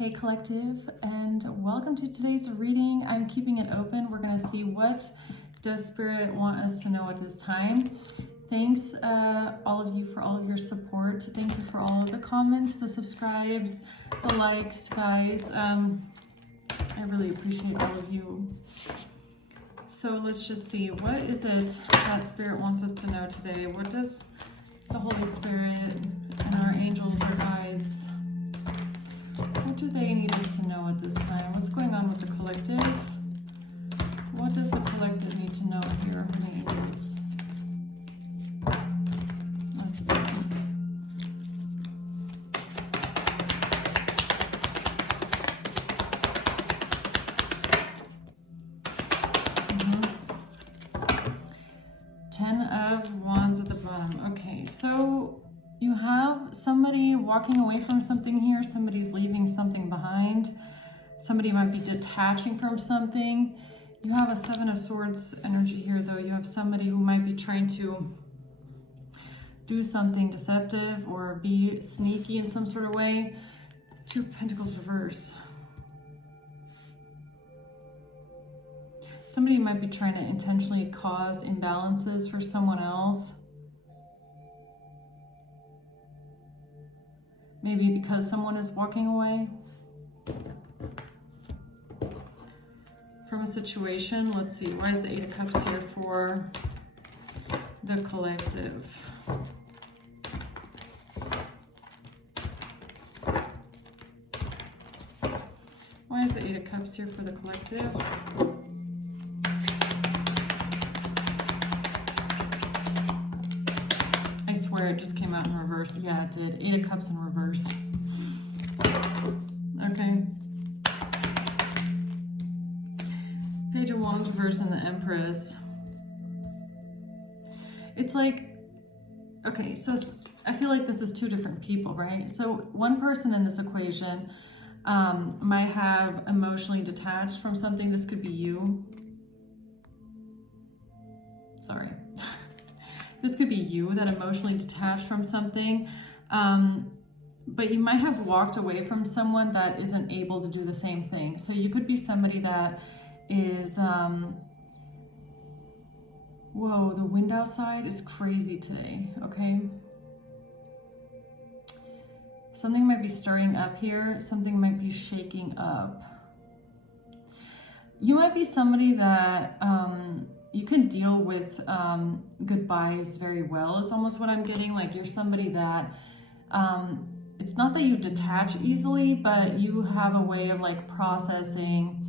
Hey collective, and welcome to today's reading. I'm keeping it open. We're going to see what does Spirit want us to know at this time. Thanks all of you for all of your support. Thank you for all of the comments, the subscribes, the likes, guys. I really appreciate all of you. So let's just see, what is it that Spirit wants us to know today? What does the Holy Spirit and our angels or guides, what do they need us to know at this time? What's going on with the collective? What does the collective need to know here from the angels? Let's see. Ten of Wands at the bottom. Okay, so you have somebody walking away from something here. Somebody's leaving something behind. Somebody might be detaching from something. You have a Seven of Swords energy here, though. You have somebody who might be trying to do something deceptive or be sneaky in some sort of way. Two of Pentacles reverse. Somebody might be trying to intentionally cause imbalances for someone else. Maybe because someone is walking away from a situation. Let's see, why is the Eight of Cups here for the collective? Why is the Eight of Cups here for the collective? I swear it just came out in reverse. Yeah, it did. Eight of Cups in reverse. Okay. Page of Wands reverse and the Empress. It's like, okay, so I feel like this is two different people, right? So one person in this equation might have emotionally detached from something. This could be you. Sorry. This could be you that emotionally detached from something. But you might have walked away from someone that isn't able to do the same thing. So you could be somebody that is, whoa, the wind outside is crazy today, okay? Something might be stirring up here. Something might be shaking up. You might be somebody that you can deal with goodbyes very well, is almost what I'm getting. Like you're somebody that, it's not that you detach easily, but you have a way of like processing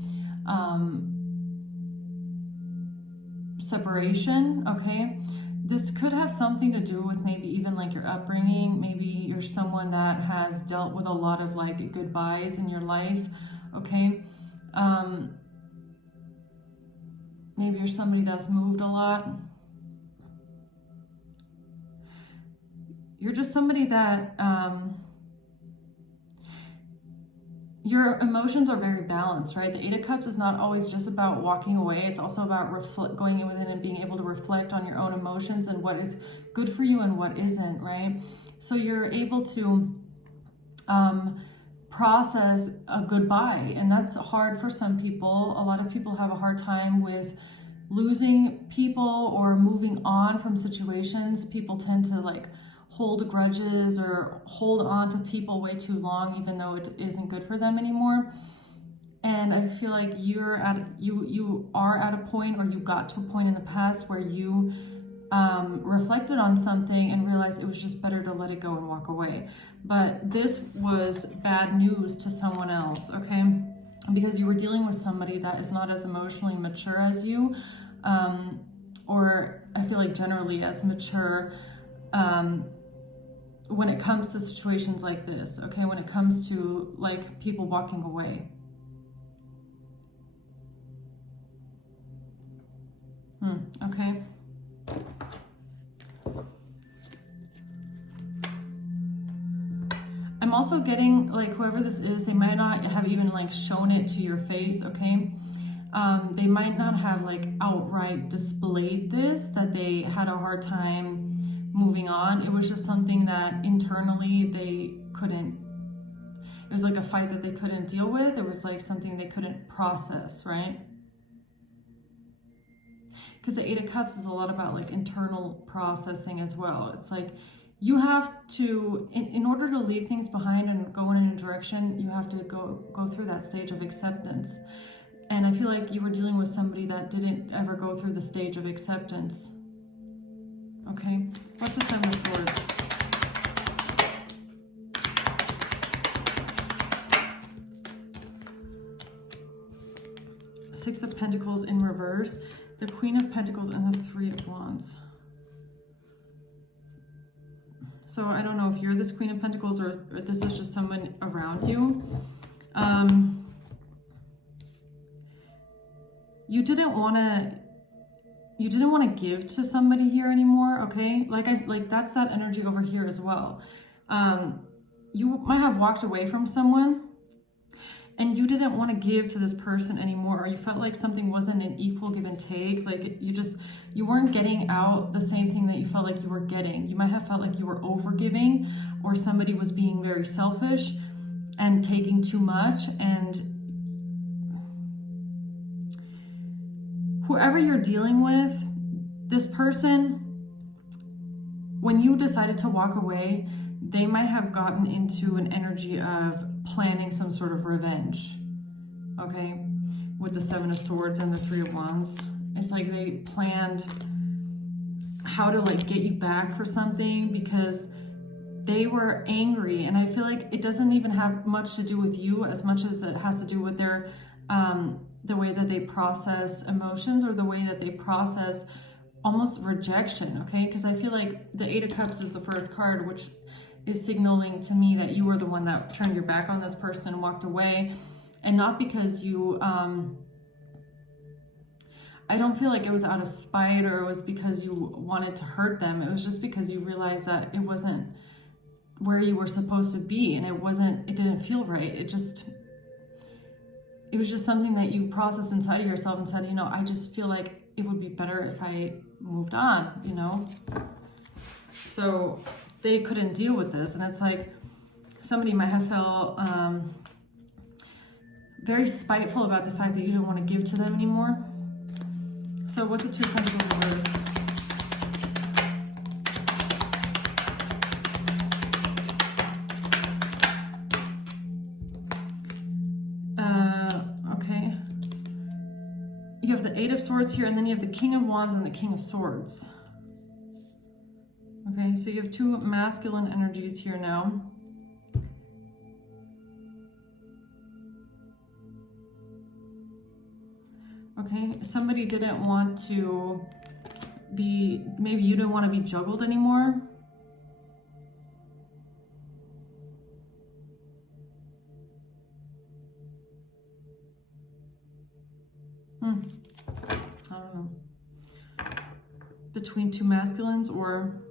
separation, okay? This could have something to do with maybe even like your upbringing. Maybe you're someone that has dealt with a lot of like goodbyes in your life, okay? Maybe you're somebody that's moved a lot. You're just somebody that your emotions are very balanced, right? The Eight of Cups is not always just about walking away. It's also about going in within and being able to reflect on your own emotions and what is good for you and what isn't, right? So you're able to process a goodbye, and that's hard for some people. A lot of people have a hard time with losing people or moving on from situations. People tend to like hold grudges or hold on to people way too long, even though it isn't good for them anymore. And I feel like you are at a point, or you got to a point in the past where you reflected on something and realized it was just better to let it go and walk away. But this was bad news to someone else, okay? Because you were dealing with somebody that is not as emotionally mature as you, or I feel like generally as mature when it comes to situations like this, okay? When it comes to like people walking away. Okay. I'm also getting like whoever this is, they might not have even like shown it to your face, okay? They might not have like outright displayed this, that they had a hard time moving on. It was just something that internally they couldn't it was like a fight that they couldn't deal with. It was like something they couldn't process, right? Because the Eight of Cups is a lot about like internal processing as well. It's like you have to, in order to leave things behind and go in a new direction, you have to go through that stage of acceptance. And I feel like you were dealing with somebody that didn't ever go through the stage of acceptance. Okay, what's the Seven of Swords? Six of Pentacles in reverse, the Queen of Pentacles, and the Three of Wands. So I don't know if you're this Queen of Pentacles or this is just someone around you. You didn't want to give to somebody here anymore, okay? Like that's that energy over here as well. You might have walked away from someone and you didn't want to give to this person anymore, or you felt like something wasn't an equal give and take. Like you weren't getting out the same thing that you felt like you were getting. You might have felt like you were overgiving, or somebody was being very selfish and taking too much. And whoever you're dealing with, this person, when you decided to walk away, they might have gotten into an energy of planning some sort of revenge, okay? With the Seven of Swords and the Three of Wands. It's like they planned how to like get you back for something because they were angry. And I feel like it doesn't even have much to do with you as much as it has to do with their, the way that they process emotions, or the way that they process almost rejection, okay? Because I feel like the Eight of Cups is the first card, which is signaling to me that you were the one that turned your back on this person and walked away. And not because you, I don't feel like it was out of spite or it was because you wanted to hurt them. It was just because you realized that it wasn't where you were supposed to be, and it didn't feel right. It was just something that you processed inside of yourself and said, you know, I just feel like it would be better if I moved on, you know? So they couldn't deal with this. And it's like somebody might have felt very spiteful about the fact that you didn't want to give to them anymore. So what's the Two of Pentacles reverse? Okay. You have the Eight of Swords here, and then you have the King of Wands and the King of Swords. Okay, so you have two masculine energies here now. Okay, somebody didn't want to be, maybe you didn't want to be juggled anymore. I don't know. Between two masculines, or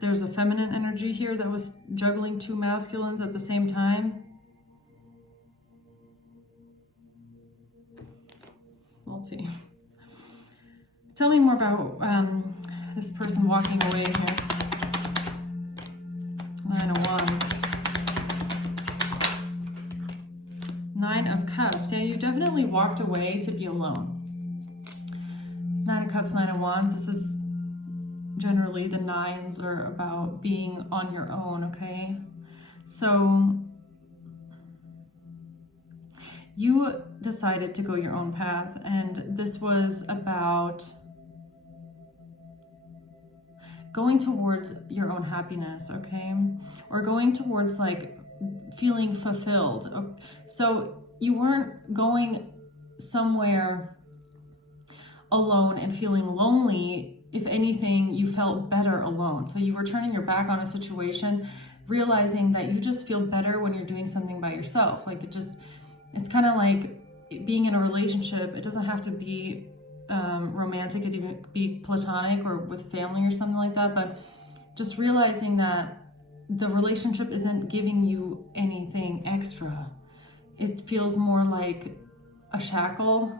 there's a feminine energy here that was juggling two masculines at the same time. Let's see. Tell me more about this person walking away here. Nine of Wands. Nine of Cups. Yeah, you definitely walked away to be alone. Nine of Cups, Nine of Wands. This is generally the nines are about being on your own, okay? So you decided to go your own path, and this was about going towards your own happiness, okay? Or going towards like feeling fulfilled. So you weren't going somewhere alone and feeling lonely. If anything, you felt better alone. So you were turning your back on a situation, realizing that you just feel better when you're doing something by yourself. Like it's kind of like being in a relationship. It doesn't have to be romantic. It could even be platonic or with family or something like that. But just realizing that the relationship isn't giving you anything extra. It feels more like a shackle.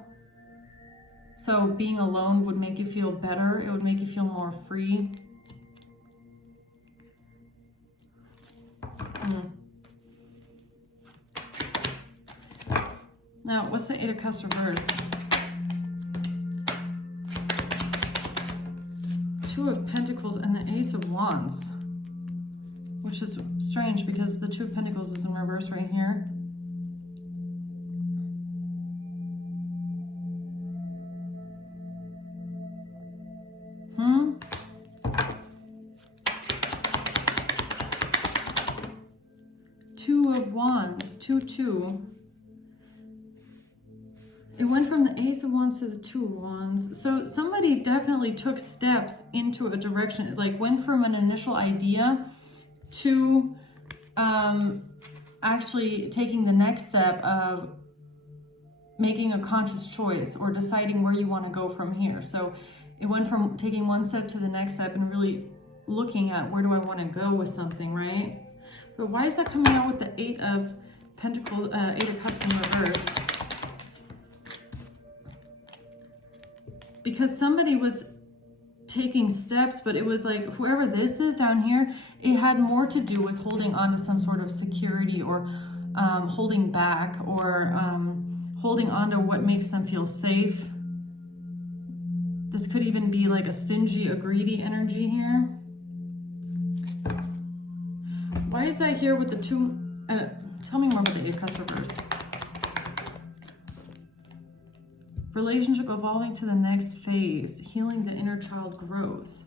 So being alone would make you feel better. It would make you feel more free. Now, what's the Eight of Cups reverse? Two of Pentacles and the Ace of Wands. Which is strange because the Two of Pentacles is in reverse right here. Two of Wands, 2-2. It went from the Ace of Wands to the Two of Wands. So somebody definitely took steps into a direction. It like went from an initial idea to actually taking the next step of making a conscious choice or deciding where you want to go from here. So it went from taking one step to the next step and really looking at where do I want to go with something, right? But why is that coming out with the Eight of Pentacles, Eight of Cups in reverse? Because somebody was taking steps, but it was like whoever this is down here, it had more to do with holding on to some sort of security or holding back or holding on to what makes them feel safe. This could even be like a stingy, a greedy energy here. Why is that here with the two? Tell me more about the Eight of Cups reverse. Relationship evolving to the next phase, healing the inner child growth.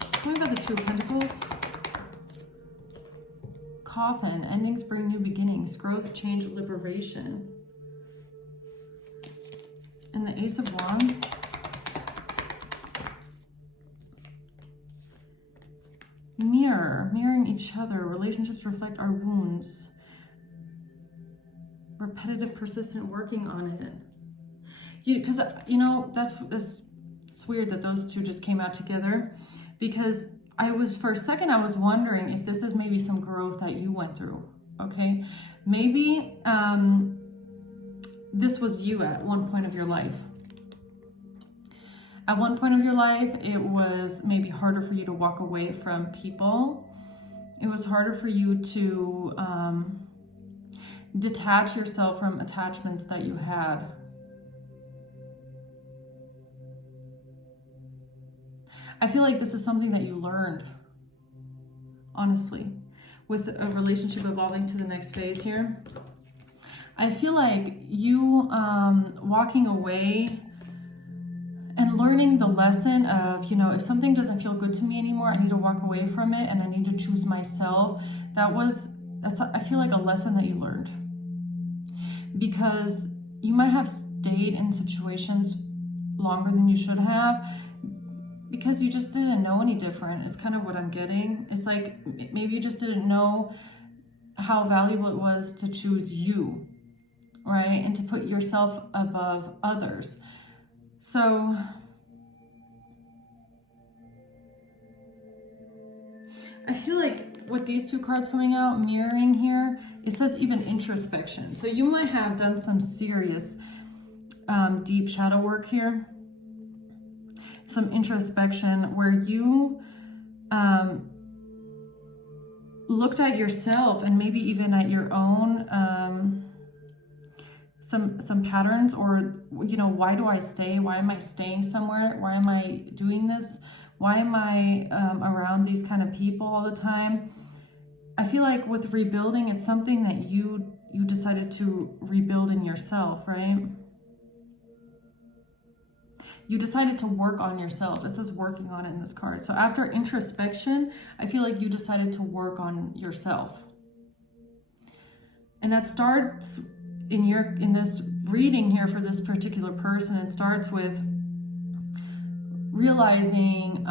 Tell me about the Two of Pentacles. Coffin, endings bring new beginnings, growth, change, liberation. And the Ace of Wands. Mirroring each other. Relationships reflect our wounds. Repetitive, persistent working on it. Because you know that's it's weird that those two just came out together, because for a second I was wondering if this is maybe some growth that you went through. Okay, maybe this was you at one point of your life. At one point of your life, it was maybe harder for you to walk away from people. It was harder for you to detach yourself from attachments that you had. I feel like this is something that you learned, honestly, with a relationship evolving to the next phase here. I feel like you walking away and learning the lesson of, you know, if something doesn't feel good to me anymore, I need to walk away from it and I need to choose myself. That's I feel like a lesson that you learned. Because you might have stayed in situations longer than you should have because you just didn't know any different. It's kind of what I'm getting. It's like maybe you just didn't know how valuable it was to choose you, right? And to put yourself above others. So I feel like with these two cards coming out, mirroring here, it says even introspection. So you might have done some serious deep shadow work here. Some introspection where you looked at yourself and maybe even at your own some patterns, or, you know, why do I stay? Why am I staying somewhere? Why am I doing this? Why am I around these kind of people all the time? I feel like with rebuilding, it's something that you decided to rebuild in yourself, right? You decided to work on yourself. It says working on it in this card. So after introspection, I feel like you decided to work on yourself. And that starts in this reading here for this particular person. It starts with realizing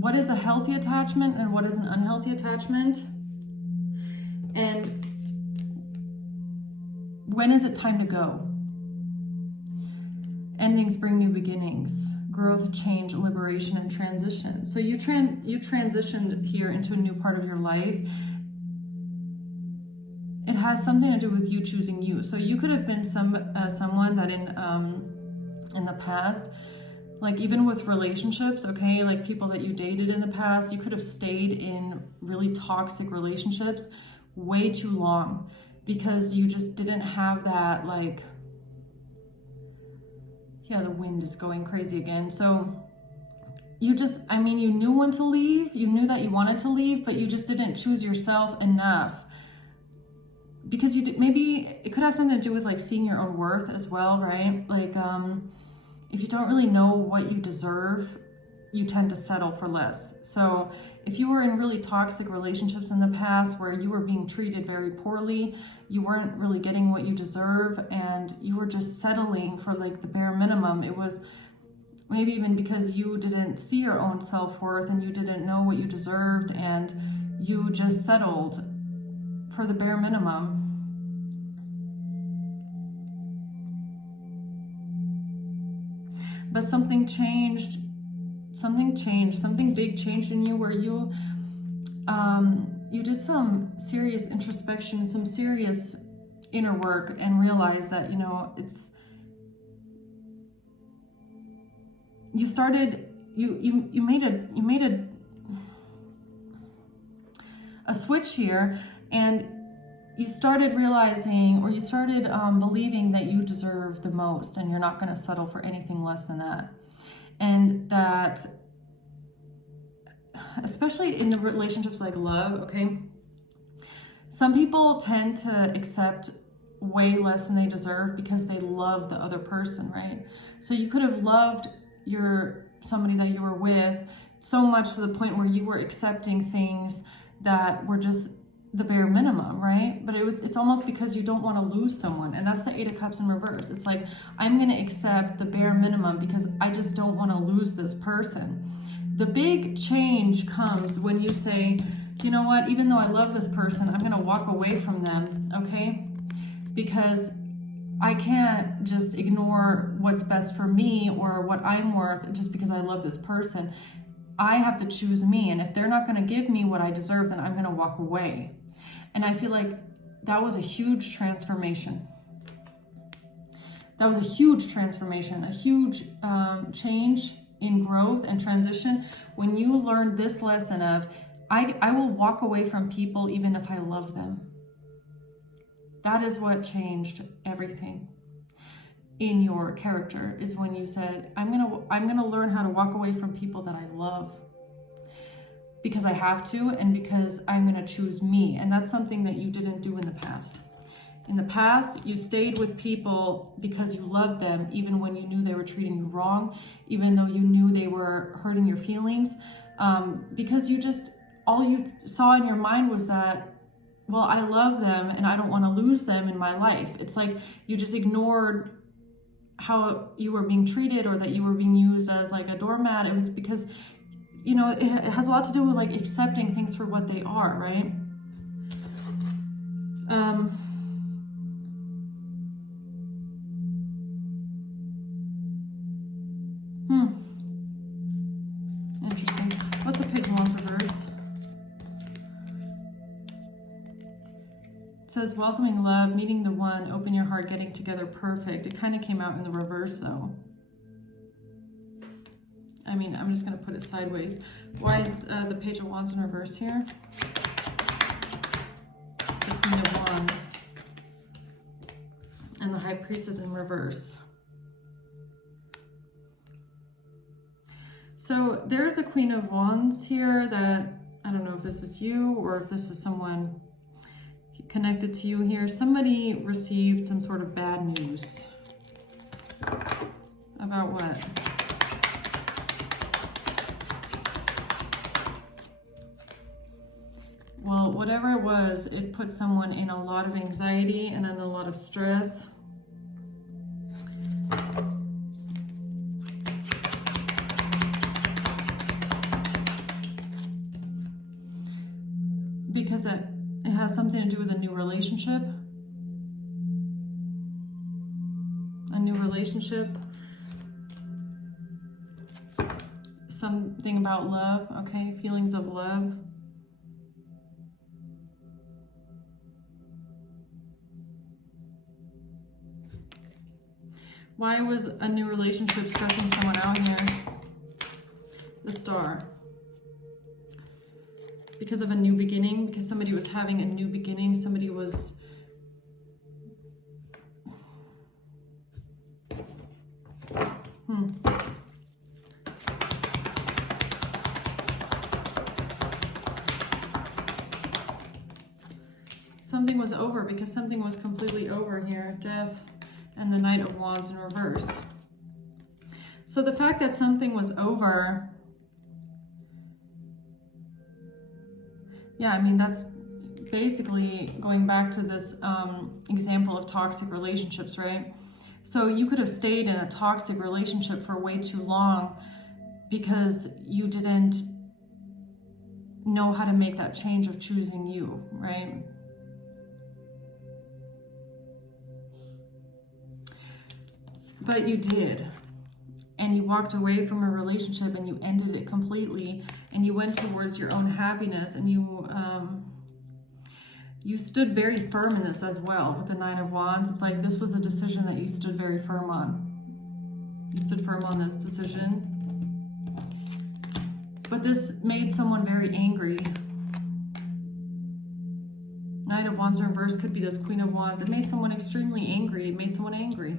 what is a healthy attachment and what is an unhealthy attachment, and when is it time to go. Endings bring new beginnings, growth, change, liberation, and transition. So you transitioned here into a new part of your life. It has something to do with you choosing you. So you could have been someone that in the past Like even with relationships, okay, like people that you dated in the past, you could have stayed in really toxic relationships way too long because you just didn't have that, like, yeah, the wind is going crazy again. So you just, I mean, you knew when to leave, you knew that you wanted to leave, but you just didn't choose yourself enough because you did, maybe it could have something to do with like seeing your own worth as well, right? Like, if you don't really know what you deserve, you tend to settle for less. So if you were in really toxic relationships in the past where you were being treated very poorly, you weren't really getting what you deserve, and you were just settling for like the bare minimum, it was maybe even because you didn't see your own self-worth and you didn't know what you deserved, and you just settled for the bare minimum. But something changed, something big changed in you where you did some serious introspection, some serious inner work, and realized that, you know, you started, you made a switch here, and you started realizing, or you started believing that you deserve the most and you're not going to settle for anything less than that. And that, especially in the relationships like love, okay, some people tend to accept way less than they deserve because they love the other person, right? So you could have loved somebody that you were with so much to the point where you were accepting things that were just the bare minimum, right? But it's almost because you don't want to lose someone. And that's the Eight of Cups in reverse. It's like, I'm going to accept the bare minimum because I just don't want to lose this person. The big change comes when you say, you know what, even though I love this person, I'm going to walk away from them, okay? Because I can't just ignore what's best for me or what I'm worth just because I love this person. I have to choose me, and if they're not going to give me what I deserve, then I'm going to walk away. And I feel like that was a huge transformation. That was a huge transformation, a huge change in growth and transition when you learned this lesson of, I will walk away from people even if I love them. That is what changed everything in your character, is when you said, I'm gonna learn how to walk away from people that I love because I have to, and because I'm gonna choose me. And that's something that you didn't do in the past. In the past, you stayed with people because you loved them, even when you knew they were treating you wrong, even though you knew they were hurting your feelings, because all you saw in your mind was that, well, I love them and I don't want to lose them in my life. It's like you just ignored how you were being treated, or that you were being used as like a doormat. It was because, you know, it has a lot to do with like accepting things for what they are, right? Interesting. What's the Page of Wands reverse? It says welcoming love, meeting the one, open your heart, getting together, perfect. It kind of came out in the reverse though. I mean, I'm just going to put it sideways. Why is the Page of Wands in reverse here? The Queen of Wands. And the High Priestess in reverse. So there's a Queen of Wands here that, I don't know if this is you or if this is someone connected to you here. Somebody received some sort of bad news. About what? Well, whatever it was, it put someone in a lot of anxiety and in a lot of stress. Because it has something to do with a new relationship. A new relationship. Something about love, okay? Feelings of love. Why was a new relationship stressing someone out here? The Star. Because of a new beginning, because somebody was having a new beginning, somebody was something was over, because something was completely over here. Death and the Knight of Wands in reverse. So the fact that something was over, yeah, I mean, that's basically going back to this example of toxic relationships, right? So you could have stayed in a toxic relationship for way too long because you didn't know how to make that change of choosing you, right? But you did. And you walked away from a relationship and you ended it completely, and you went towards your own happiness, and you stood very firm in this as well with the Nine of Wands. It's like this was a decision that you stood very firm on. You stood firm on this decision. But this made someone very angry. Knight of Wands in reverse could be this Queen of Wands. It made someone extremely angry. It made someone angry.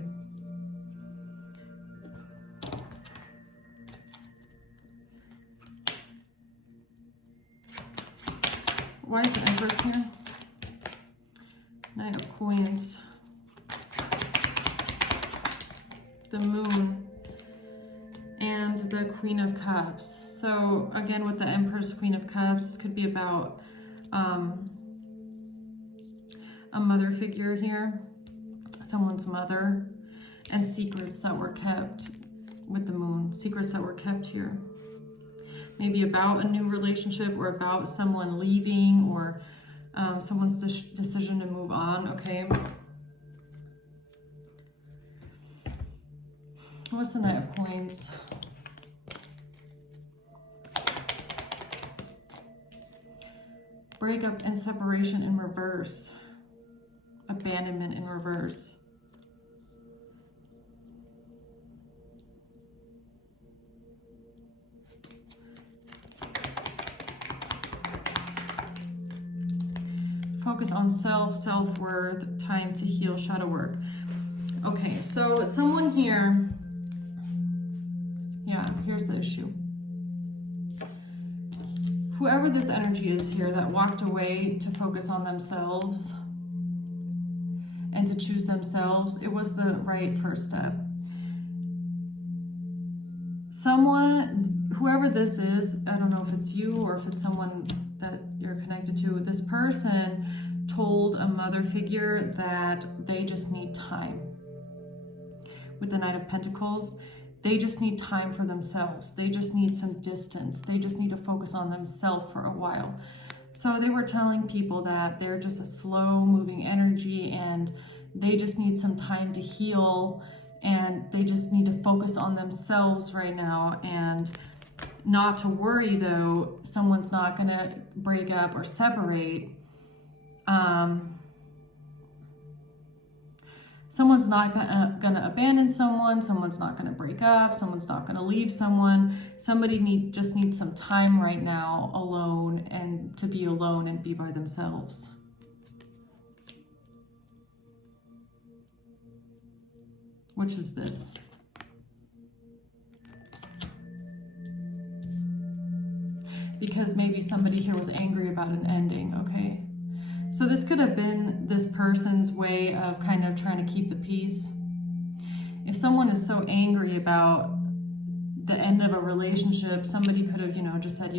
Why is the Empress here? Knight of Coins. The Moon. And the Queen of Cups. So again, with the Empress, Queen of Cups, this could be about a mother figure here. Someone's mother. And secrets that were kept with the Moon. Secrets that were kept here. Maybe about a new relationship, or about someone leaving, or someone's decision to move on, okay? What's the Knight of Coins? Breakup and separation in reverse. Abandonment in reverse. Focus on self-worth, time to heal, shadow work. Okay, so someone here, yeah, here's the issue. Whoever this energy is here that walked away to focus on themselves and to choose themselves, it was the right first step. Someone, whoever this is, I don't know if it's you or if it's someone that you're connected to, this person told a mother figure that they just need time. With the Knight of Pentacles, they just need time for themselves. They just need some distance. They just need to focus on themselves for a while. So they were telling people that they're just a slow moving energy and they just need some time to heal, and they just need to focus on themselves right now, and not to worry though, someone's not gonna break up or separate. Someone's not gonna abandon someone, someone's not gonna break up, someone's not gonna leave someone. Somebody just needs some time right now alone, and to be alone and be by themselves. Which is this. Because maybe somebody here was angry about an ending, okay? So this could have been this person's way of kind of trying to keep the peace. If someone is so angry about the end of a relationship, somebody could have, just said,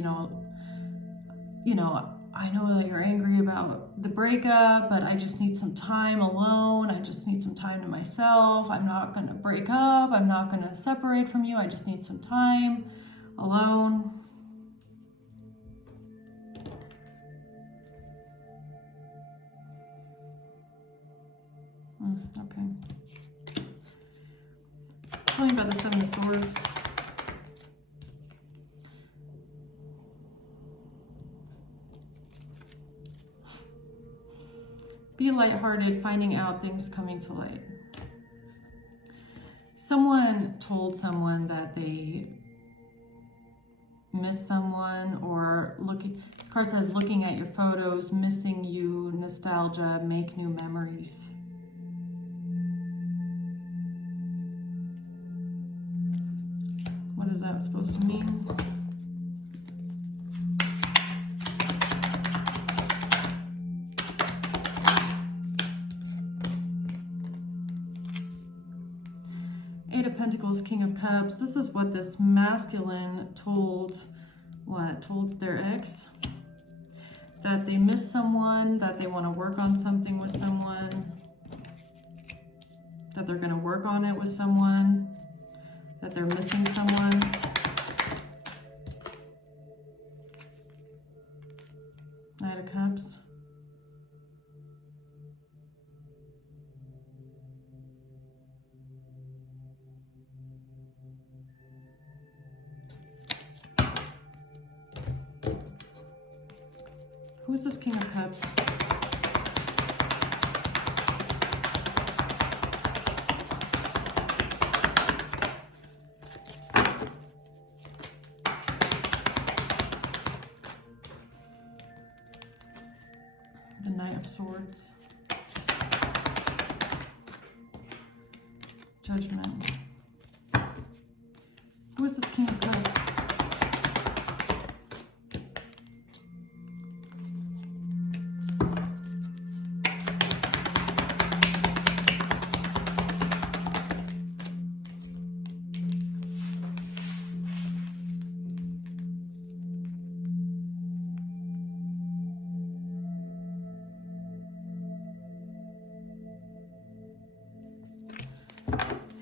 I know that you're angry about the breakup, but I just need some time alone. I just need some time to myself. I'm not going to break up. I'm not going to separate from you. I just need some time alone. Okay. Tell me about the Seven of Swords. Be lighthearted, finding out things coming to light. someone told someone that they miss someone, or looking, this card says looking at your photos, missing you, nostalgia, make new memories. What is that supposed to mean? Eight of Pentacles, King of Cups. This is what this masculine told, told their ex. That they miss someone, that they want to work on something with someone, that they're going to work on it with someone, that they're missing someone. Knight of Cups. Who's this King of Cups? The Knight of Swords. Judgment. Who is this King of Cups?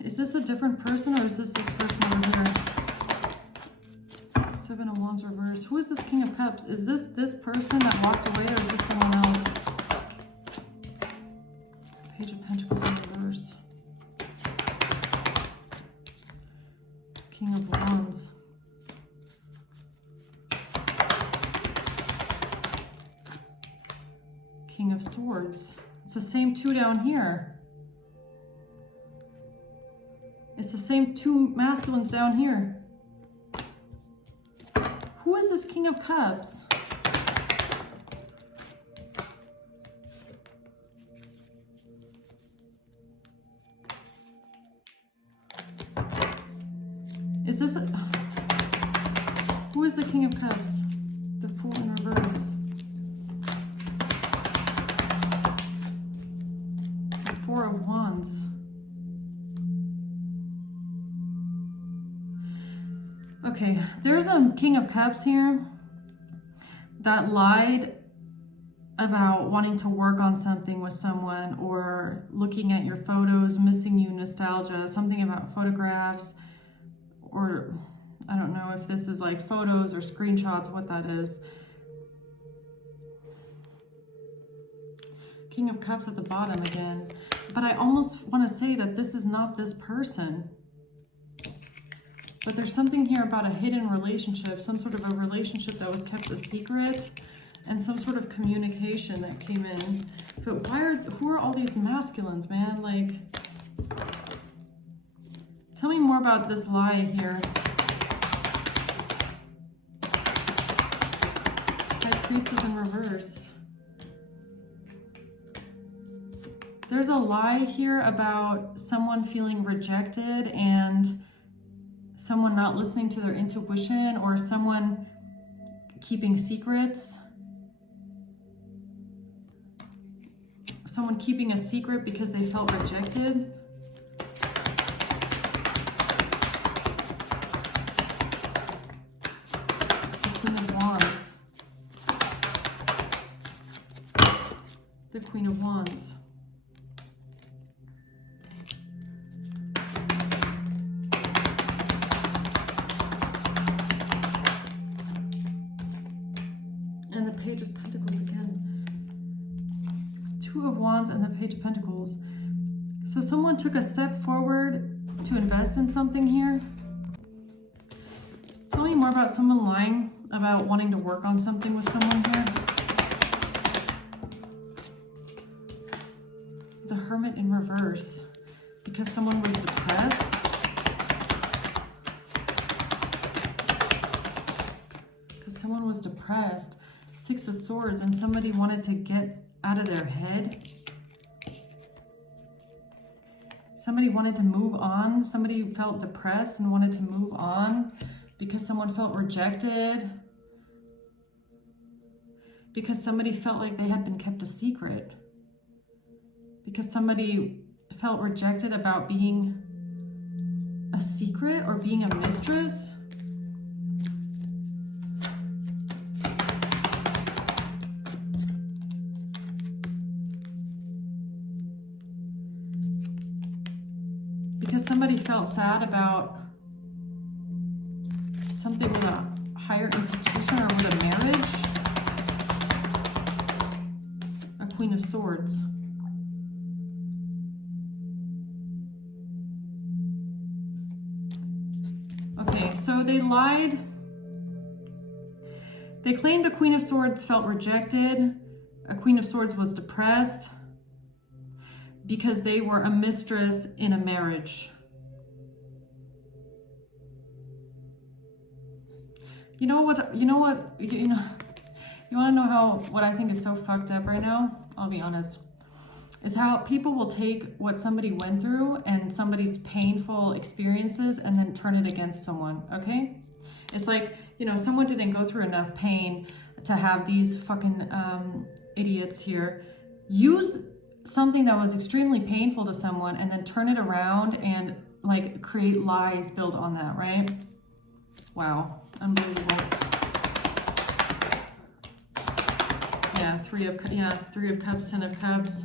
Is this a different person, or is this person over here? Seven of Wands reverse. Who is this King of Cups? Is this person that walked away, or is this someone else? Page of Pentacles in reverse. King of Wands. King of Swords. It's the same two down here. It's the same two masculines down here. Who is this King of Cups? Is this who is the King of Cups? The Fool in reverse. The Four of Wands. Okay, there's a King of Cups here that lied about wanting to work on something with someone, or looking at your photos, missing you, nostalgia, something about photographs, or I don't know if this is like photos or screenshots, what that is. King of Cups at the bottom again. But I almost want to say that this is not this person. But there's something here about a hidden relationship, some sort of a relationship that was kept a secret, and some sort of communication that came in. But who are all these masculines, man? Like, tell me more about this lie here. High Priestess in reverse. There's a lie here about someone feeling rejected and someone not listening to their intuition, or someone keeping secrets. Someone keeping a secret because they felt rejected. The Queen of Wands. The Queen of Wands. And the Page of Pentacles again. Two of Wands and the Page of Pentacles. So someone took a step forward to invest in something here. Tell me more about someone lying about wanting to work on something with someone here. The Hermit in reverse. Because someone was depressed. someone was depressed. Six of Swords, and somebody wanted to get out of their head. Somebody wanted to move on. Somebody felt depressed and wanted to move on because someone felt rejected. Because somebody felt like they had been kept a secret. Because somebody felt rejected about being a secret or being a mistress. Because somebody felt sad about something with a higher institution or with a marriage. A Queen of Swords. Okay, so they lied. They claimed a Queen of Swords felt rejected. A Queen of Swords was depressed because they were a mistress in a marriage. You want to know what I think is so fucked up right now? I'll be honest. Is how people will take what somebody went through and somebody's painful experiences and then turn it against someone, okay? It's like, someone didn't go through enough pain to have these fucking idiots here use something that was extremely painful to someone and then turn it around and like create lies built on that, right? Wow, unbelievable. Yeah, Three of Cups, Ten of Cups.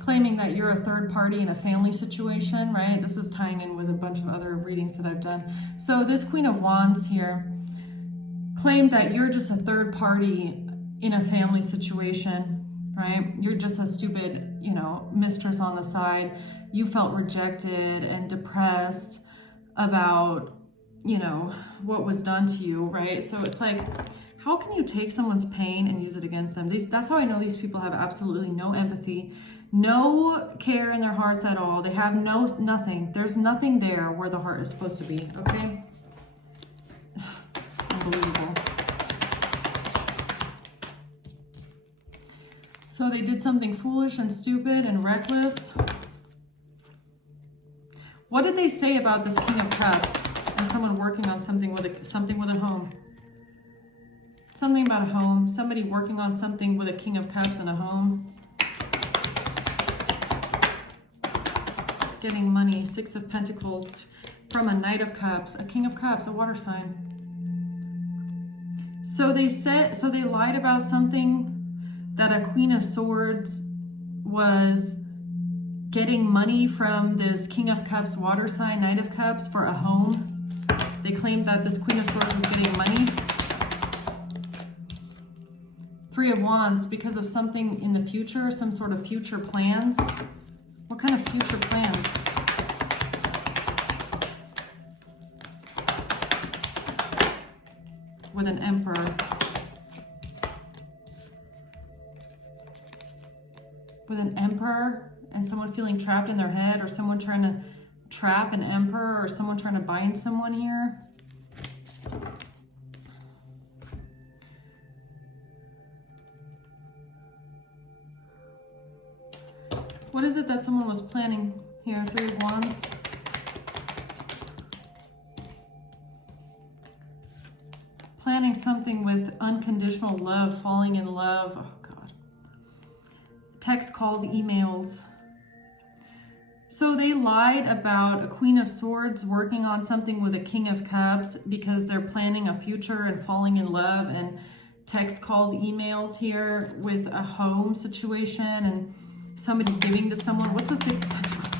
Claiming that you're a third party in a family situation, right? This is tying in with a bunch of other readings that I've done. So this Queen of Wands here claimed that you're just a third party in a family situation, right? You're just a stupid, mistress on the side. You felt rejected and depressed about, what was done to you, right? So it's like, how can you take someone's pain and use it against them? That's how I know these people have absolutely no empathy, no care in their hearts at all. They have nothing. There's nothing there where the heart is supposed to be, okay? Unbelievable. So they did something foolish and stupid and reckless. What did they say about this King of Cups and someone working on something with a home? Something about a home. Somebody working on something with a King of Cups and a home. Getting money. Six of Pentacles from a Knight of Cups. A King of Cups, a water sign. So they lied about something, that a Queen of Swords was getting money from this King of Cups water sign, Knight of Cups, for a home. They claimed that this Queen of Swords was getting money. Three of Wands, because of something in the future, some sort of future plans. What kind of future plans? With an Emperor. With an Emperor and someone feeling trapped in their head, or someone trying to trap an Emperor, or someone trying to bind someone here. What is it that someone was planning here? Three of Wands. Planning something with unconditional love, falling in love. Oh God. Text, calls, emails. So they lied about a Queen of Swords working on something with a King of Cups because they're planning a future and falling in love, and text, calls, emails here with a home situation and somebody giving to someone. What's the Six of Pentacles?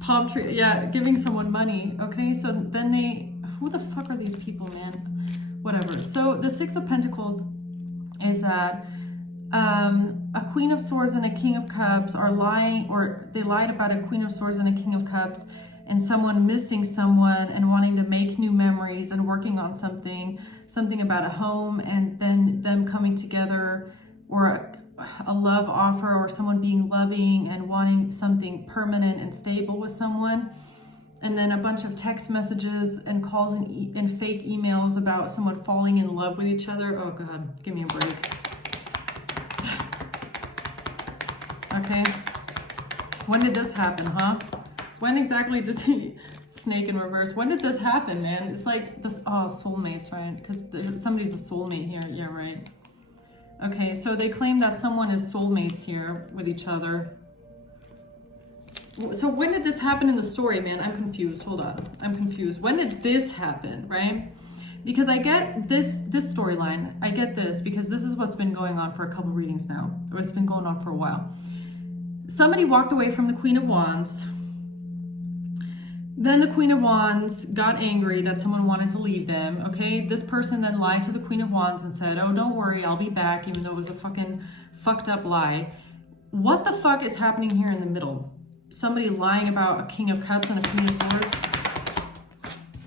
Palm tree. Yeah, giving someone money. Okay, so then who the fuck are these people, man? Whatever. So the Six of Pentacles is that a Queen of Swords and a King of Cups are lying, or they lied about a Queen of Swords and a King of Cups, and someone missing someone and wanting to make new memories and working on something about a home, and then them coming together, or a love offer, or someone being loving and wanting something permanent and stable with someone. And then a bunch of text messages and calls and fake emails about someone falling in love with each other. Oh God, give me a break. Okay. When did this happen, huh? When exactly did he snake in reverse? When did this happen, man? It's like this, oh, soulmates, right? Because somebody's a soulmate here. Yeah, right. Okay, so they claim that someone is soulmates here with each other. So when did this happen in the story, man? I'm confused. Hold on. I'm confused. When did this happen, right? Because I get this storyline. I get this because this is what's been going on for a couple readings now. Or it's been going on for a while. Somebody walked away from the Queen of Wands. Then the Queen of Wands got angry that someone wanted to leave them, okay? This person then lied to the Queen of Wands and said, oh, don't worry, I'll be back, even though it was a fucking fucked up lie. What the fuck is happening here in the middle? Somebody lying about a King of Cups and a Queen of Swords?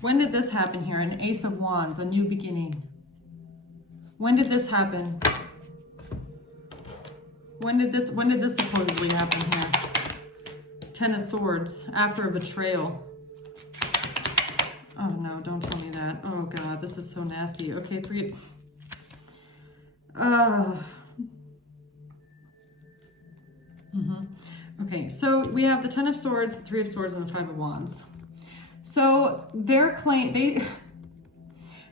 When did this happen here? An Ace of Wands, a new beginning. When did this happen? When did this supposedly happen here? Ten of Swords, after a betrayal. Oh no, don't tell me that. Oh God, this is so nasty. Okay, three. Okay, so we have the Ten of Swords, the Three of Swords, and the Five of Wands. So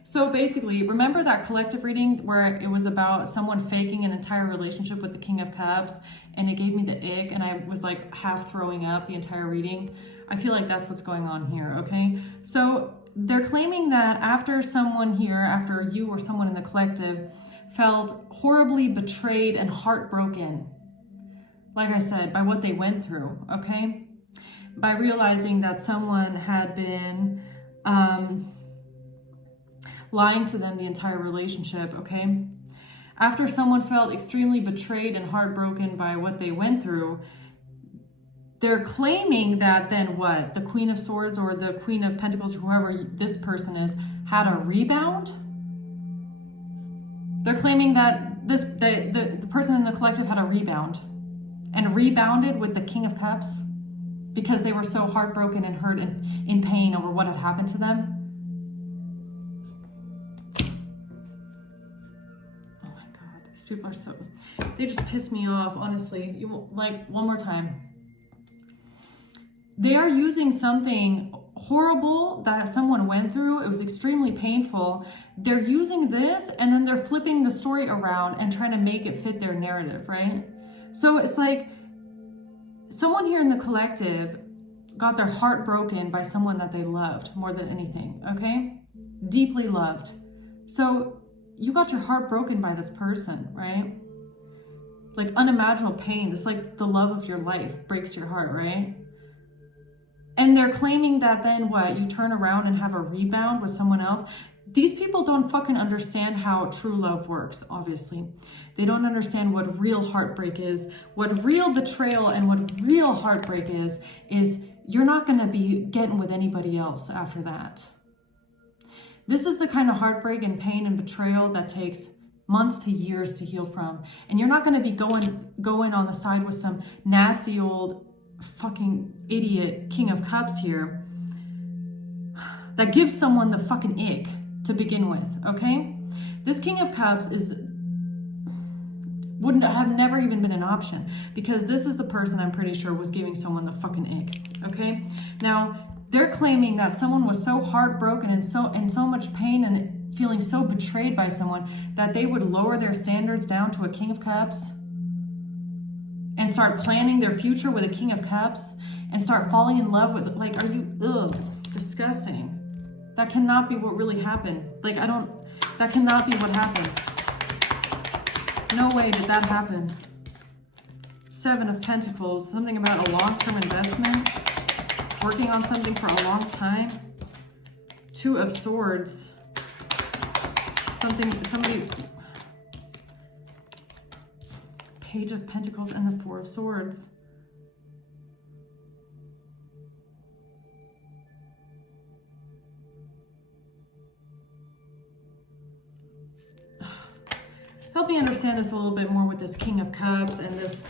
so basically, remember that collective reading where it was about someone faking an entire relationship with the King of Cups, and it gave me the ick, and I was like half throwing up the entire reading? I feel like that's what's going on here, okay? So they're claiming that after someone here, after you or someone in the collective, felt horribly betrayed and heartbroken, like I said, by what they went through, okay? By realizing that someone had been lying to them the entire relationship, okay? After someone felt extremely betrayed and heartbroken by what they went through, they're claiming that then what? The Queen of Swords or the Queen of Pentacles, whoever this person is, had a rebound? They're claiming that the person in the collective had a rebound and rebounded with the King of Cups because they were so heartbroken and hurt and in pain over what had happened to them. These people are so, they just piss me off, honestly. You like, one more time. They are using something horrible that someone went through. It was extremely painful. They're using this and then they're flipping the story around and trying to make it fit their narrative, right? So it's like someone here in the collective got their heart broken by someone that they loved more than anything, okay? Deeply loved. So you got your heart broken by this person, right? Like unimaginable pain. It's like the love of your life breaks your heart, right? And they're claiming that then what? You turn around and have a rebound with someone else. These people don't fucking understand how true love works, obviously. They don't understand what real heartbreak is. What real betrayal and what real heartbreak is you're not going to be getting with anybody else after that. This is the kind of heartbreak and pain and betrayal that takes months to years to heal from. And you're not going to be going on the side with some nasty old fucking idiot King of Cups here that gives someone the fucking ick to begin with, okay? This King of Cups wouldn't have never even been an option because this is the person I'm pretty sure was giving someone the fucking ick, okay? Now, they're claiming that someone was so heartbroken and so much pain and feeling so betrayed by someone that they would lower their standards down to a King of Cups and start planning their future with a King of Cups and start falling in love with, like, are you, disgusting. That cannot be what really happened. Like, that cannot be what happened. No way did that happen. Seven of Pentacles, something about a long-term investment. Working on something for a long time. Two of Swords. Somebody. Page of Pentacles and the Four of Swords. Help me understand this a little bit more with this King of Cups and this,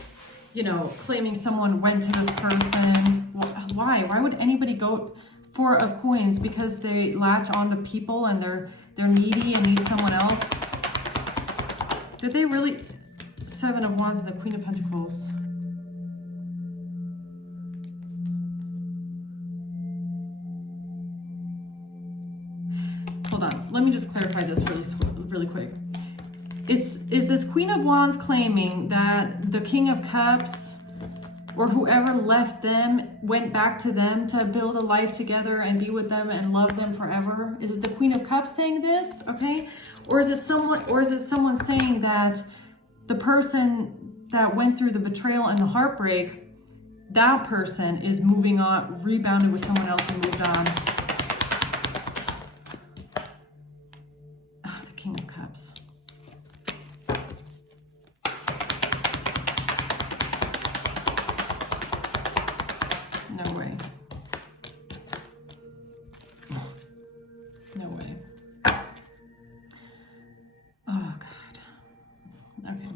you know, claiming someone went to this person. Why? Why would anybody go Four of Coins, because they latch onto people and they're needy and need someone else. Did they really? Seven of Wands and the Queen of Pentacles. Hold on, let me just clarify this really quick. Is this Queen of Wands claiming that the King of Cups or whoever left them went back to them to build a life together and be with them and love them forever? Is it the Queen of Cups saying this? Okay, or is it someone saying that the person that went through the betrayal and the heartbreak, that person is moving on, rebounded with someone else and moved on? The King of Cups. No way. No way. Oh, God. Okay.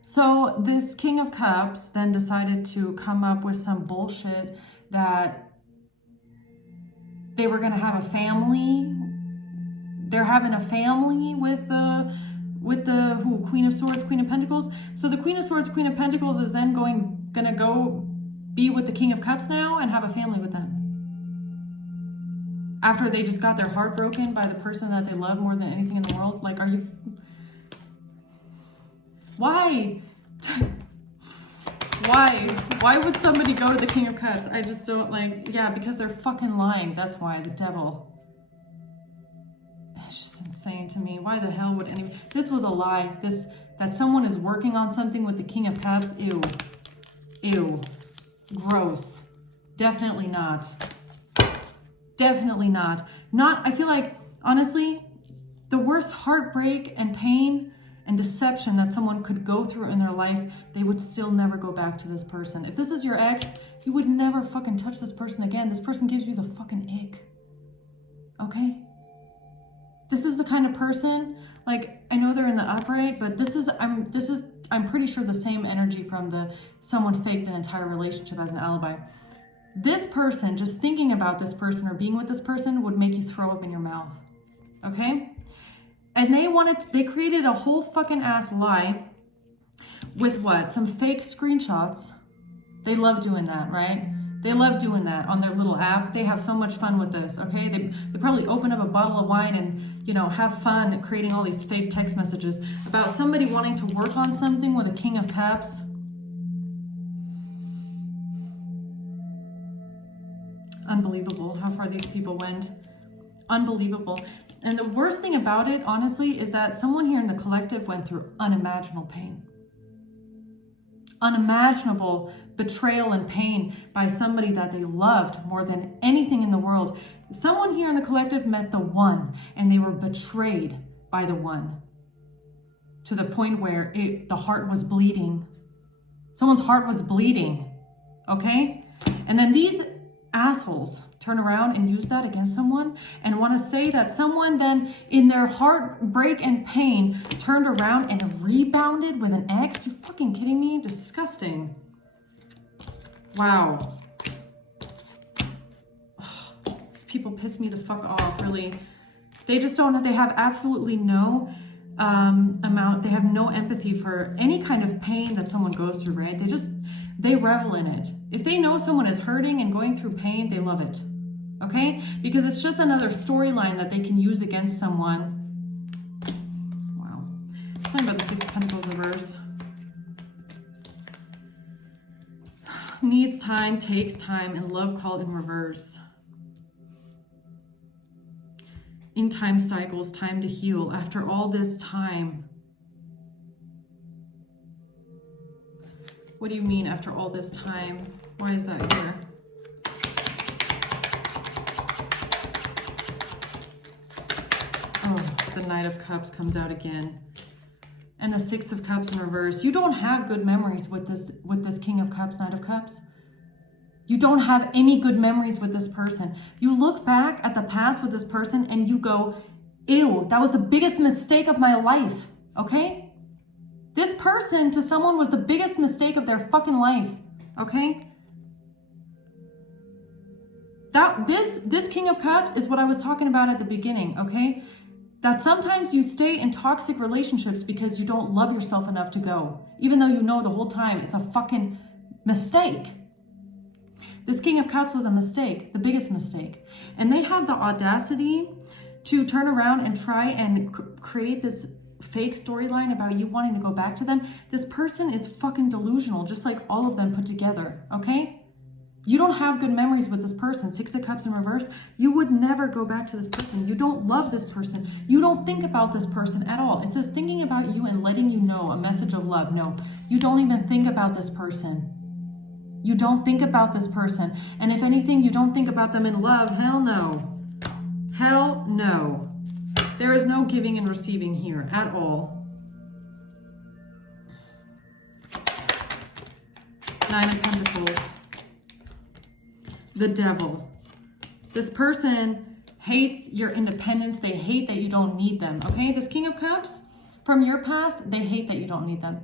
So this King of Cups then decided to come up with some bullshit that they were going to have a family. They're having a family with the Queen of Swords, Queen of Pentacles. So the Queen of Swords, Queen of Pentacles is then gonna go be with the King of Cups now and have a family with them. After they just got their heart broken by the person that they love more than anything in the world. Like, are you... Why? Why would somebody go to the King of Cups? I just don't like... Yeah, because they're fucking lying. That's why. The devil. It's just insane to me. Why the hell would anyone... This was a lie. That someone is working on something with the King of Cups. Ew. Ew. Gross. Definitely not. Definitely not. I feel like, honestly, the worst heartbreak and pain and deception that someone could go through in their life, they would still never go back to this person. If this is your ex, you would never fucking touch this person again. This person gives you the fucking ick. Okay? This is the kind of person, like, I know they're in the upright, but I'm pretty sure the same energy from someone faked an entire relationship as an alibi. This person, just thinking about this person or being with this person would make you throw up in your mouth. Okay? And they created a whole fucking ass lie with what? Some fake screenshots. They love doing that, right? They love doing that on their little app. They have so much fun with this, okay? They probably open up a bottle of wine and, have fun creating all these fake text messages about somebody wanting to work on something with a King of Cups. Unbelievable how far these people went. Unbelievable. And the worst thing about it, honestly, is that someone here in the collective went through unimaginable pain. Unimaginable betrayal and pain by somebody that they loved more than anything in the world. Someone here in the collective met the one, and they were betrayed by the one to the point where the heart was bleeding. Someone's heart was bleeding, okay? And then these assholes turn around and use that against someone and want to say that someone then in their heartbreak and pain turned around and rebounded with an ex. You fucking kidding me? Disgusting. Wow. These people piss me the fuck off, really. They just don't, they have absolutely no they have no empathy for any kind of pain that someone goes through, right? They revel in it. If they know someone is hurting and going through pain, they love it. Okay? Because it's just another storyline that they can use against someone. Wow. Tell me about the Six of Pentacles reverse. Needs time, takes time, and love call in reverse. In time cycles, time to heal. After all this time. What do you mean after all this time? Why is that here? Oh, the Knight of Cups comes out again. And the Six of Cups in reverse. You don't have good memories with this King of Cups, Knight of Cups. You don't have any good memories with this person. You look back at the past with this person and you go, ew, that was the biggest mistake of my life, okay? This person to someone was the biggest mistake of their fucking life, okay? This King of Cups is what I was talking about at the beginning, okay? That sometimes you stay in toxic relationships because you don't love yourself enough to go, even though you know the whole time it's a fucking mistake. This King of Cups was a mistake, the biggest mistake. And they have the audacity to turn around and try and create this fake storyline about you wanting to go back to them. This person is fucking delusional, just like all of them put together, okay? You don't have good memories with this person. 6 of Cups in reverse. You would never go back to this person. You don't love this person. You don't think about this person at all. It says thinking about you and letting you know, a message of love. No, you don't even think about this person. You don't think about this person. And if anything, you don't think about them in love. Hell no. Hell no. There is no giving and receiving here at all. 9 of Pentacles. The Devil. This person hates your independence. They hate that you don't need them, okay? This King of Cups, from your past, they hate that you don't need them.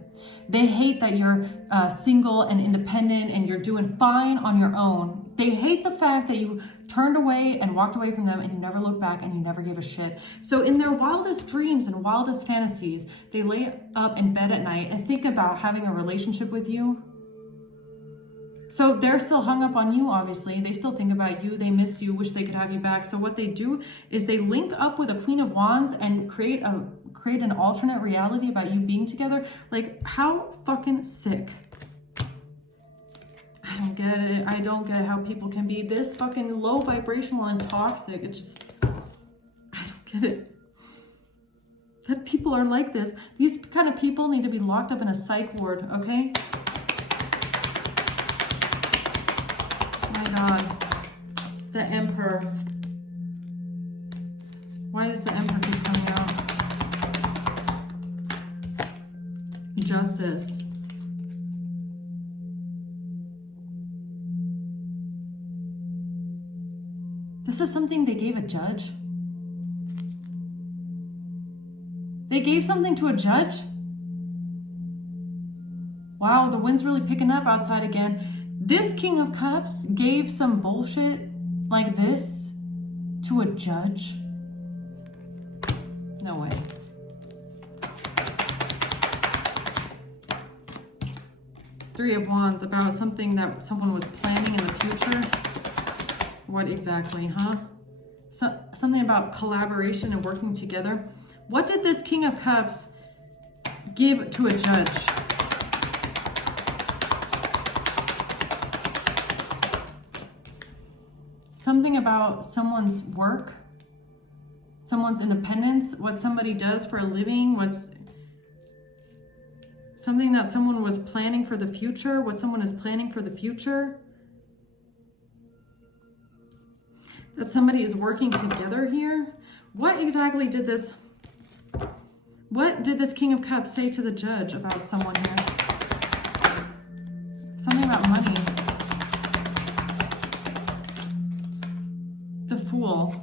They hate that you're single and independent and you're doing fine on your own. They hate the fact that you turned away and walked away from them and you never looked back and you never gave a shit. So in their wildest dreams and wildest fantasies, they lay up in bed at night and think about having a relationship with you. So they're still hung up on you, obviously. They still think about you. They miss you, wish they could have you back. So what they do is they link up with a Queen of Wands and create an alternate reality about you being together. Like, how fucking sick. I don't get it. I don't get how people can be this fucking low vibrational and toxic. It just, I don't get it. That people are like this. These kind of people need to be locked up in a psych ward, okay? God, the Emperor. Why does the Emperor keep coming out? Justice. This is something they gave a judge. They gave something to a judge? Wow, the wind's really picking up outside again. This King of Cups gave some bullshit like this to a judge? No way. Three of Wands, about something that someone was planning in the future. What exactly, huh? Something about collaboration and working together. What did this King of Cups give to a judge? Something about someone's work, someone's independence, what somebody does for a living, what's something that someone was planning for the future, what someone is planning for the future. That somebody is working together here. What exactly did this King of Cups say to the judge about someone here? Something about money. The Fool.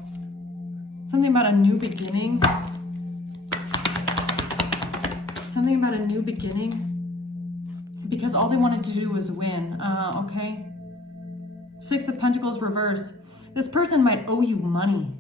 Something about a new beginning. Something about a new beginning. Because all they wanted to do was win. Okay. 6 of Pentacles reverse. This person might owe you money.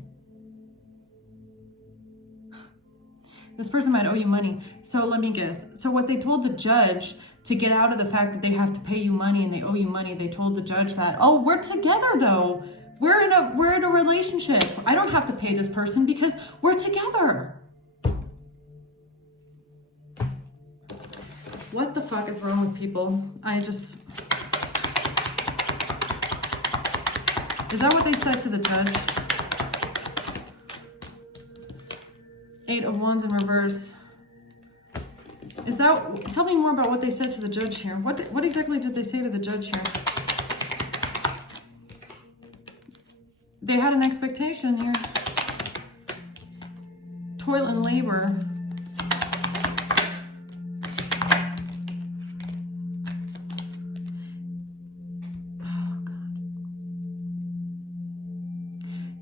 This person might owe you money. So let me guess. So what they told the judge to get out of the fact that they have to pay you money and they owe you money, they told the judge that, oh, we're together though. We're in a relationship. I don't have to pay this person because we're together. What the fuck is wrong with people? Is that what they said to the judge? 8 of Wands in reverse. Tell me more about what they said to the judge here. What exactly did they say to the judge here? They had an expectation here. Toil and labor. Oh, God.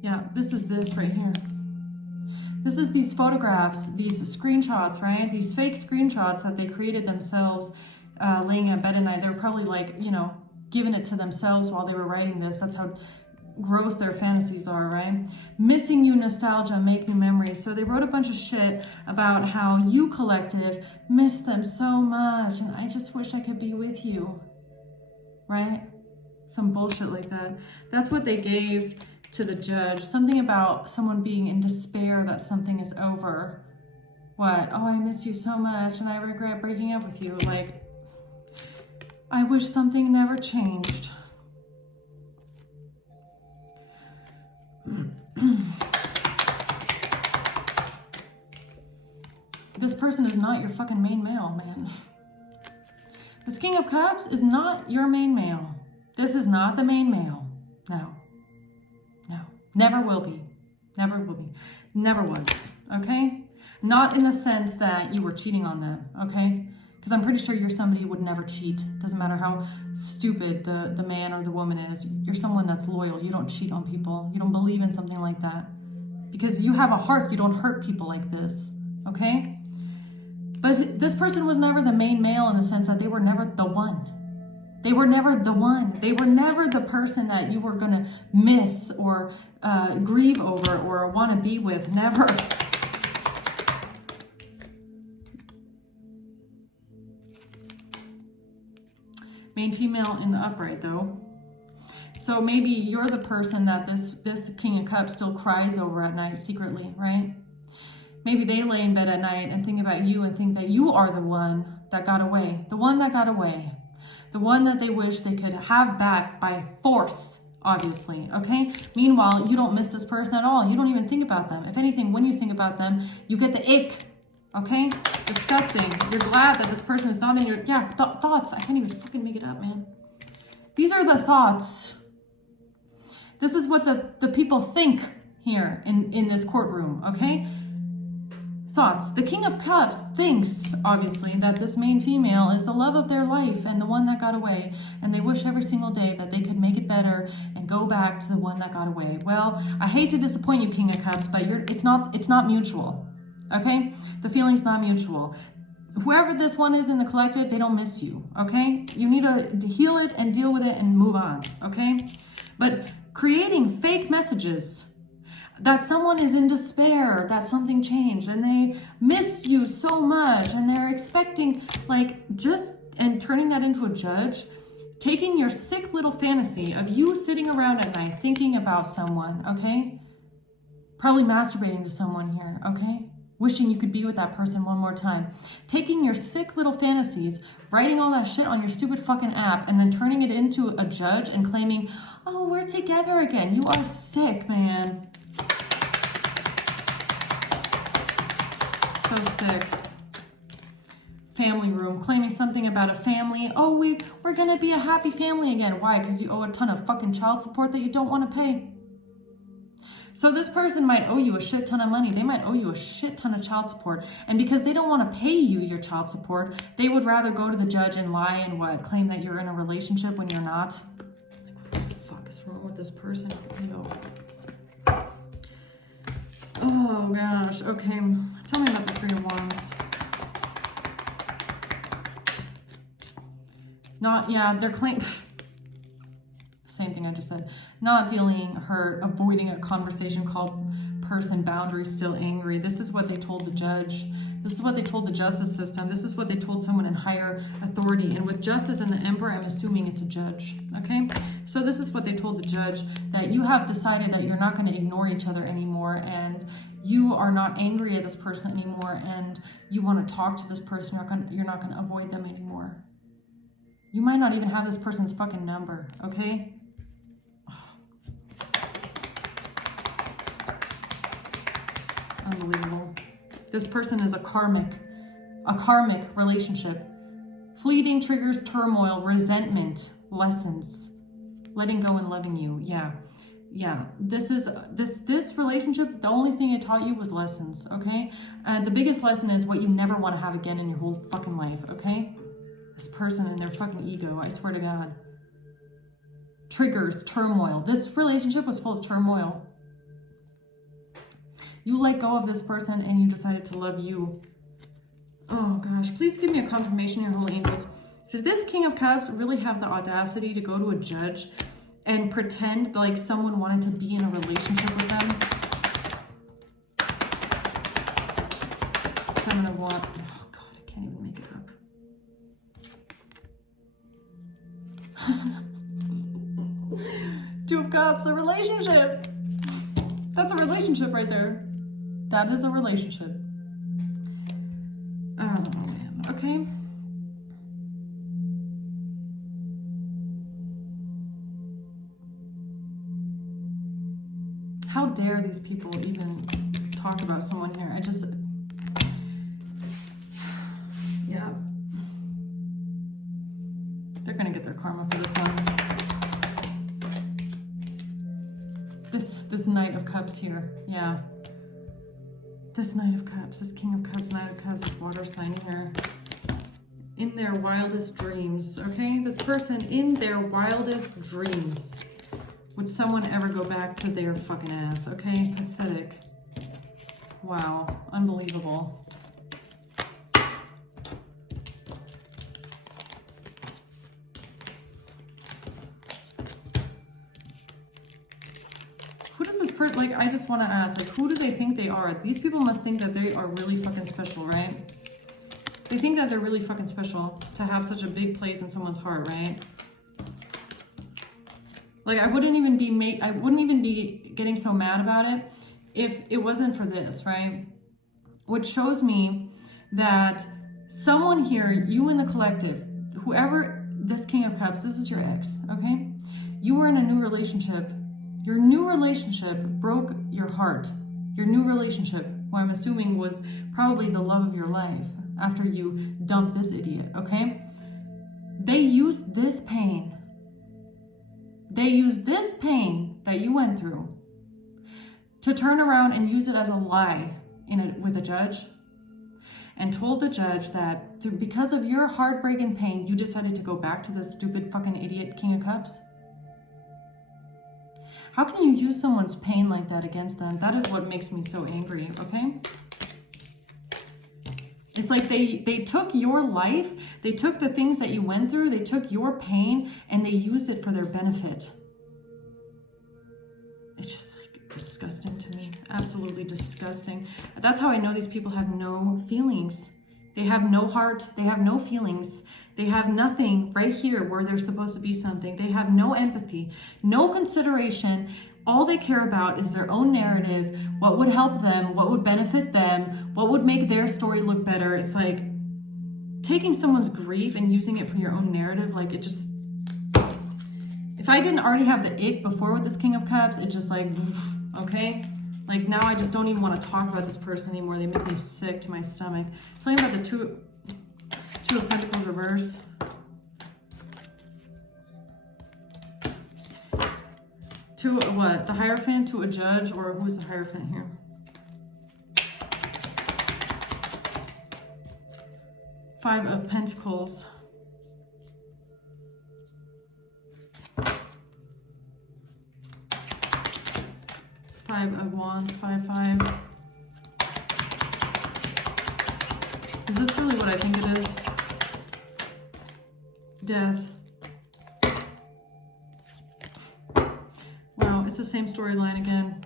Yeah, this is this right here. This is these photographs, these screenshots, right? These fake screenshots that they created themselves laying in bed at night. They were probably like, giving it to themselves while they were writing this. That's how gross their fantasies are, right? Missing you, nostalgia, make new memories. So they wrote a bunch of shit about how you, collective, miss them so much, and I just wish I could be with you, right? Some bullshit like that. That's what they gave to the judge. Something about someone being in despair that something is over. What? Oh, I miss you so much and I regret breaking up with you. Like, I wish something never changed. This person is not your fucking main male, man. This King of Cups is not your main male. This is not the main male. No. No. Never will be. Never will be. Never was. Okay? Not in the sense that you were cheating on them. Okay? Because I'm pretty sure you're somebody who would never cheat. Doesn't matter how stupid the man or the woman is. You're someone that's loyal. You don't cheat on people. You don't believe in something like that. Because you have a heart. You don't hurt people like this. Okay? But this person was never the main male in the sense that they were never the one. They were never the one. They were never the person that you were going to miss or grieve over or want to be with. Never. Main female in the upright, though. So maybe you're the person that this King of Cups still cries over at night secretly, right? Maybe they lay in bed at night and think about you and think that you are the one that got away. The one that got away. The one that they wish they could have back by force, obviously, okay? Meanwhile, you don't miss this person at all. You don't even think about them. If anything, when you think about them, you get the ick, okay? Disgusting. You're glad that this person is not in your, thoughts. I can't even fucking make it up, man. These are the thoughts. This is what the people think here in this courtroom, okay? Thoughts. The King of Cups thinks, obviously, that this main female is the love of their life and the one that got away, and they wish every single day that they could make it better and go back to the one that got away. Well, I hate to disappoint you, King of Cups, but it's not mutual, okay? The feeling's not mutual. Whoever this one is in the collective, they don't miss you, okay? You need to heal it and deal with it and move on, okay? But creating fake messages that someone is in despair, that something changed, and they miss you so much, and they're expecting, and turning that into a judge, taking your sick little fantasy of you sitting around at night thinking about someone, okay? Probably masturbating to someone here, okay? Wishing you could be with that person one more time. Taking your sick little fantasies, writing all that shit on your stupid fucking app, and then turning it into a judge and claiming, oh, we're together again. You are sick, man. So sick. Family room, claiming something about a family. Oh, we're gonna be a happy family again. Why? Because you owe a ton of fucking child support that you don't want to pay. So this person might owe you a shit ton of money. They might owe you a shit ton of child support. And because they don't want to pay you your child support, they would rather go to the judge and lie and claim that you're in a relationship when you're not. What the fuck is wrong with this person? Yo. Oh gosh, okay. Tell me about the Three of Wands. They're claiming, same thing I just said. Not dealing, hurt, avoiding a conversation, called person, boundary, still angry. This is what they told the judge. This is what they told the justice system. This is what they told someone in higher authority. And with justice and the emperor, I'm assuming it's a judge, okay? So this is what they told the judge, that you have decided that you're not going to ignore each other anymore, and you are not angry at this person anymore, and you want to talk to this person. You're not going to avoid them anymore. You might not even have this person's fucking number, okay? Unbelievable. This person is a karmic relationship. Fleeting triggers turmoil, resentment, lessons, letting go and loving you. Yeah. This relationship, the only thing it taught you was lessons, okay? The biggest lesson is what you never want to have again in your whole fucking life, okay? This person and their fucking ego, I swear to God. Triggers turmoil. This relationship was full of turmoil. You let go of this person and you decided to love you. Oh gosh, please give me a confirmation, your holy angels. Does this King of Cups really have the audacity to go to a judge and pretend like someone wanted to be in a relationship with them. Seven of Wands. Oh God, I can't even make it up. Two of Cups, a relationship. That's a relationship right there. That is a relationship. Oh man, okay. How dare these people even talk about someone here? Yeah. They're gonna get their karma for this one. This Knight of Cups here, yeah. This Knight of Cups, this King of Cups, Knight of Cups, this water sign here. In their wildest dreams, okay? This person in their wildest dreams. Would someone ever go back to their fucking ass, okay? Pathetic. Wow, unbelievable. Who does this person, like, I just want to ask, like, who do they think they are? These people must think that they are really fucking special, right? They think that they're really fucking special to have such a big place in someone's heart, right? Like, I wouldn't even be getting so mad about it if it wasn't for this, right? Which shows me that someone here, you in the collective, whoever this King of Cups, this is your ex, okay? You were in a new relationship. Your new relationship broke your heart. Your new relationship, who I'm assuming was probably the love of your life after you dumped this idiot, okay? They used this pain. They used this pain that you went through to turn around and use it as a lie with a judge, and told the judge that because of your heartbreak and pain, you decided to go back to this stupid fucking idiot King of Cups. How can you use someone's pain like that against them? That is what makes me so angry, okay? It's like they took your life, they took the things that you went through, they took your pain, and they used it for their benefit. It's just like disgusting to me. Absolutely disgusting. That's how I know these people have no feelings. They have no heart. They have no feelings. They have nothing right here where there's supposed to be something. They have no empathy, no consideration. All they care about is their own narrative, what would help them, what would benefit them, what would make their story look better. It's like taking someone's grief and using it for your own narrative. Like, it just, if I didn't already have the ick before with this King of Cups, it just like, okay? Like, now I just don't even want to talk about this person anymore. They make me sick to my stomach. Something about the Two of Pentacles reverse. To what? The Hierophant to a judge, or who's the Hierophant here? Five of Pentacles. Five of Wands, 5-5. Is this really what I think it is? Death. Wow, it's the same storyline again.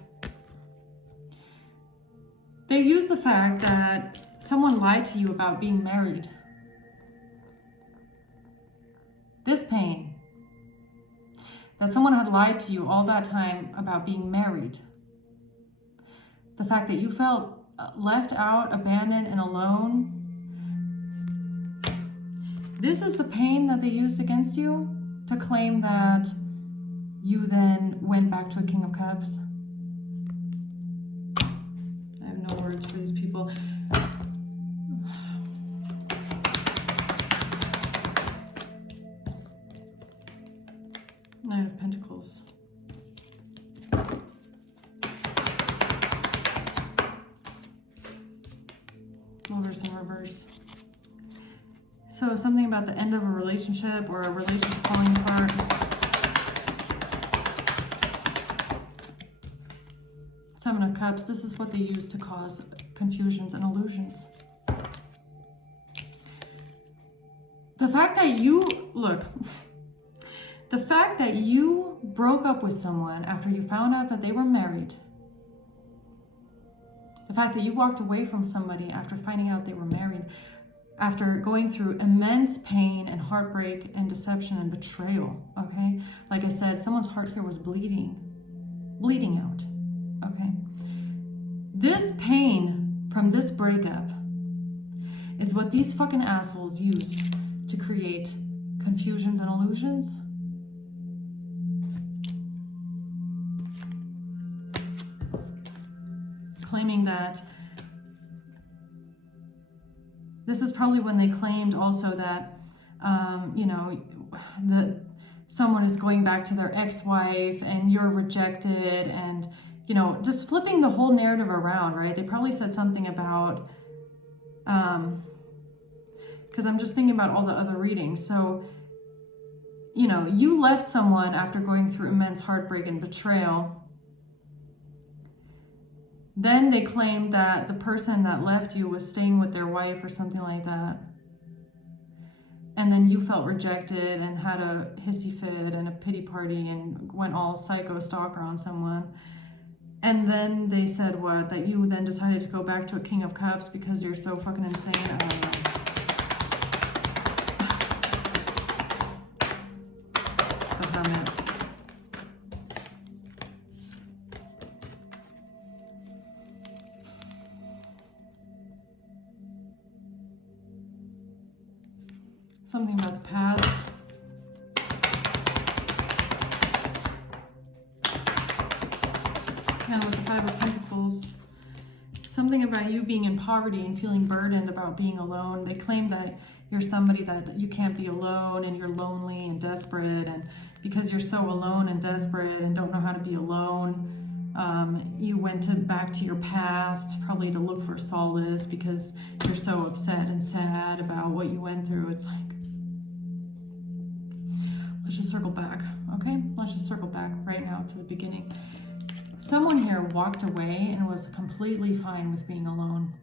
They use the fact that someone lied to you about being married. This pain. That someone had lied to you all that time about being married. The fact that you felt left out, abandoned, and alone. This is the pain that they used against you to claim that you then went back to a King of Cups. I have no words for these people. Knight of Pentacles. Lovers in reverse. So something about the end of a relationship or a relationship falling apart. Seven of Cups. This is what they use to cause confusions and illusions. The fact that you, look, the The fact that you broke up with someone after you found out that they were married, the fact that you walked away from somebody after finding out they were married, after going through immense pain and heartbreak and deception and betrayal, okay? Like I said, someone's heart here was bleeding out, okay? This pain from this breakup is what these fucking assholes used to create confusions and illusions. Claiming that this is probably when they claimed also that, that someone is going back to their ex-wife and you're rejected, and, just flipping the whole narrative around, right? They probably said something about, because I'm just thinking about all the other readings. So, you left someone after going through immense heartbreak and betrayal. Then they claimed that the person that left you was staying with their wife or something like that. And then you felt rejected and had a hissy fit and a pity party and went all psycho stalker on someone. And then they said what? That you then decided to go back to a King of Cups because you're so fucking insane. I don't know. The Hermit. Something about the past. And with the Five of Pentacles, something about you being in poverty and feeling burdened about being alone. They claim that you're somebody that you can't be alone and you're lonely and desperate, and because you're so alone and desperate and don't know how to be alone, you went back to your past, probably to look for solace because you're so upset and sad about what you went through. It's like, let's just circle back, okay? Let's just circle back right now to the beginning. Someone here walked away and was completely fine with being alone.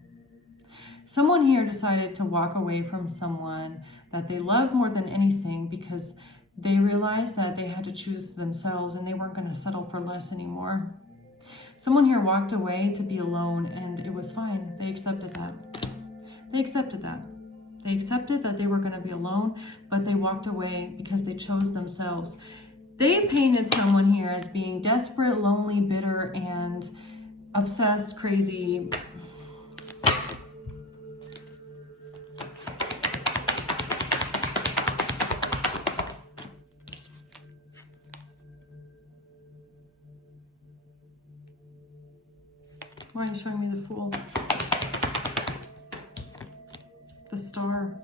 Someone here decided to walk away from someone that they loved more than anything because they realized that they had to choose themselves and they weren't going to settle for less anymore. Someone here walked away to be alone and it was fine. They accepted that. They accepted that. They accepted that they were going to be alone, but they walked away because they chose themselves. They painted someone here as being desperate, lonely, bitter, and obsessed, crazy. Why are you showing me the Fool? The Star.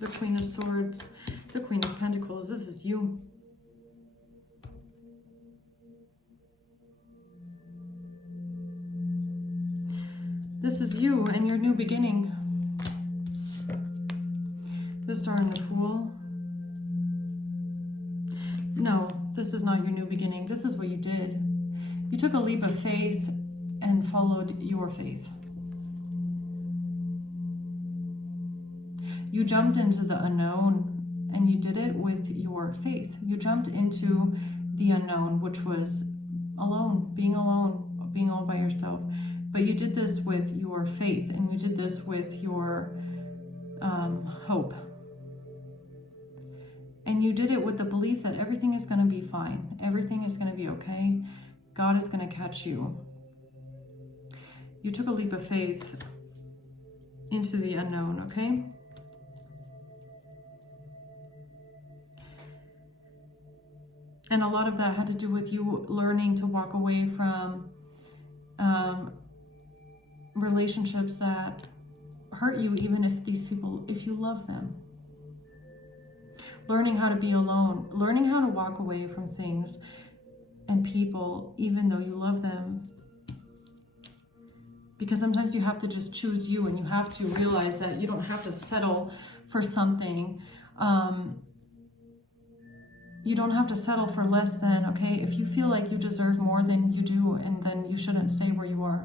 The Queen of Swords. The Queen of Pentacles. This is you. This is you and your new beginning. The Star and the Fool. No, this is not your new beginning. This is what you did. You took a leap of faith and followed your faith. You jumped into the unknown and you did it with your faith. You jumped into the unknown, which was alone, being all by yourself. But you did this with your faith and you did this with your hope. And you did it with the belief that everything is going to be fine. Everything is going to be okay. God is going to catch you. You took a leap of faith into the unknown, okay? And a lot of that had to do with you learning to walk away from relationships that hurt you, even if you love them. Learning how to be alone, learning how to walk away from things and people, even though you love them. Because sometimes you have to just choose you, and you have to realize that you don't have to settle for something. You don't have to settle for less than, okay? If you feel like you deserve more than you do, and then you shouldn't stay where you are.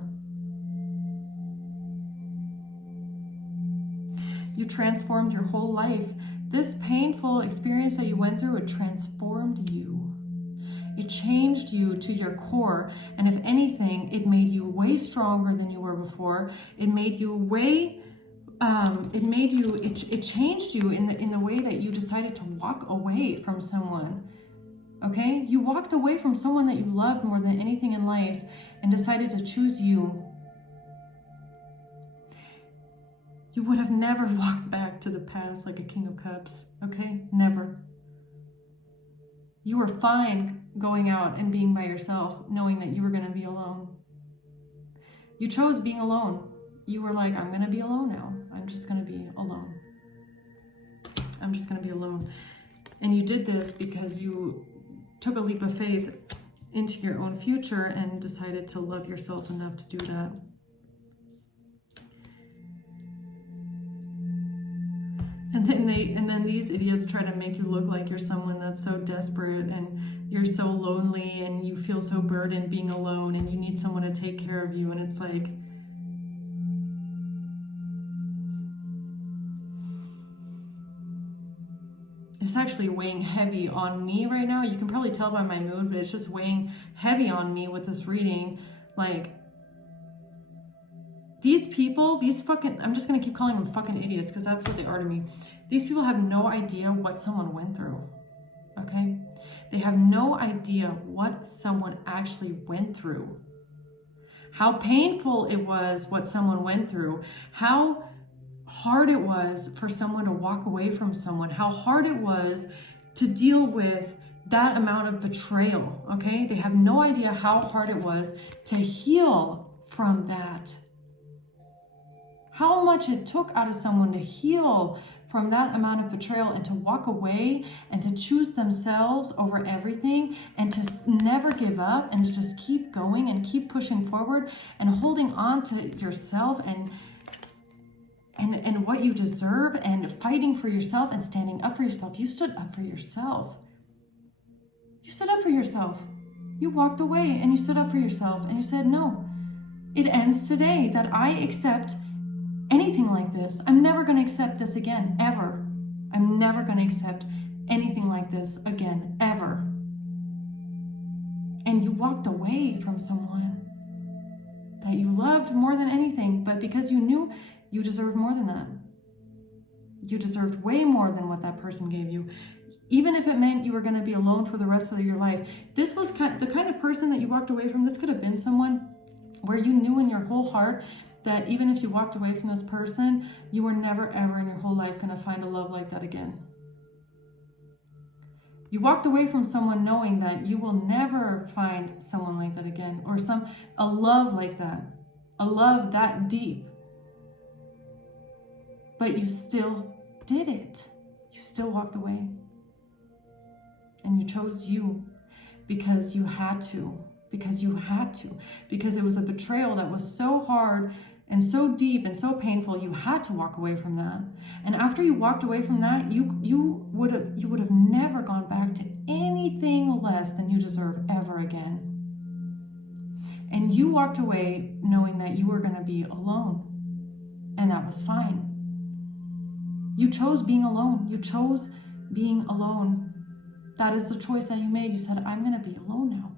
You transformed your whole life. This painful experience that you went through, it transformed you. It changed you to your core. And if anything, it made you way stronger than you were before. It made you way, it changed you in the way that you decided to walk away from someone. Okay? You walked away from someone that you loved more than anything in life and decided to choose you. You would have never walked back to the past like a King of Cups, okay? Never. You were fine going out and being by yourself, knowing that you were going to be alone. You chose being alone. You were like, I'm going to be alone now. I'm just going to be alone. I'm just going to be alone. And you did this because you took a leap of faith into your own future and decided to love yourself enough to do that. And then these idiots try to make you look like you're someone that's so desperate and you're so lonely and you feel so burdened being alone and you need someone to take care of you. And it's like, it's actually weighing heavy on me right now. You can probably tell by my mood, but it's just weighing heavy on me with this reading. Like, these people, these fucking, I'm just going to keep calling them fucking idiots because that's what they are to me. These people have no idea what someone went through, okay? They have no idea what someone actually went through. How painful it was what someone went through. How hard it was for someone to walk away from someone. How hard it was to deal with that amount of betrayal, okay? They have no idea how hard it was to heal from that. How much it took out of someone to heal from that amount of betrayal and to walk away and to choose themselves over everything and to never give up and to just keep going and keep pushing forward and holding on to yourself and what you deserve and fighting for yourself and standing up for yourself. You stood up for yourself. You stood up for yourself. You walked away and you stood up for yourself and you said, no, it ends today, that I accept anything like this. I'm never going to accept this again, ever. I'm never going to accept anything like this again, ever. And you walked away from someone that you loved more than anything, but because you knew you deserved more than that. You deserved way more than what that person gave you. Even if it meant you were going to be alone for the rest of your life. This was the kind of person that you walked away from. This could have been someone where you knew in your whole heart that even if you walked away from this person, you were never ever in your whole life going to find a love like that again. You walked away from someone knowing that you will never find someone like that again, or a love like that, a love that deep. But you still did it. You still walked away. And you chose you because you had to. Because it was a betrayal that was so hard and so deep and so painful. You had to walk away from that. And after you walked away from that, you would have never gone back to anything less than you deserve ever again. And you walked away knowing that you were going to be alone, and that was fine. You chose being alone. You chose being alone. That is the choice that you made. You said, I'm going to be alone now.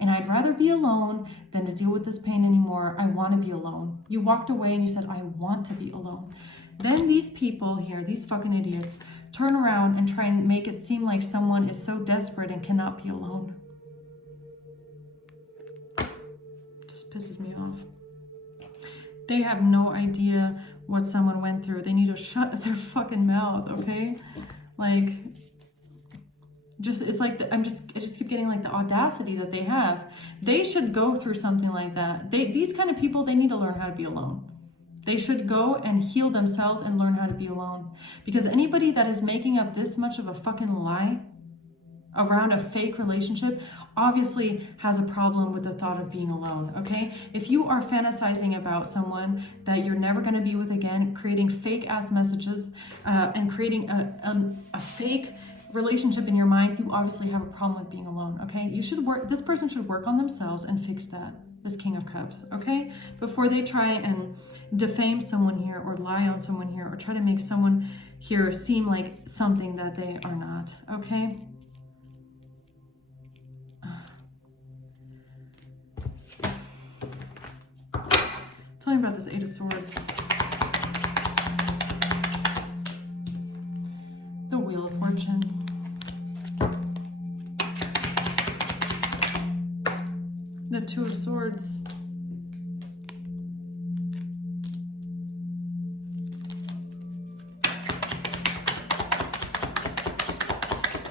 And I'd rather be alone than to deal with this pain anymore. I want to be alone. You walked away and you said, I want to be alone. Then these people here, these fucking idiots, turn around and try and make it seem like someone is so desperate and cannot be alone. Just pisses me off. They have no idea what someone went through. They need to shut their fucking mouth, okay? Like, it's like I just keep getting like the audacity that they have. They should go through something like that. These kind of people, they need to learn how to be alone. They should go and heal themselves and learn how to be alone. Because anybody that is making up this much of a fucking lie around a fake relationship obviously has a problem with the thought of being alone, okay? If you are fantasizing about someone that you're never going to be with again, creating fake ass messages and creating a fake relationship in your mind, you obviously have a problem with being alone, okay? This person should work on themselves and fix that. this King of Cups, okay? Before they try and defame someone here or lie on someone here or try to make someone here seem like something that they are not, okay? Tell me about this Eight of Swords. The Wheel of Fortune. The Two of Swords.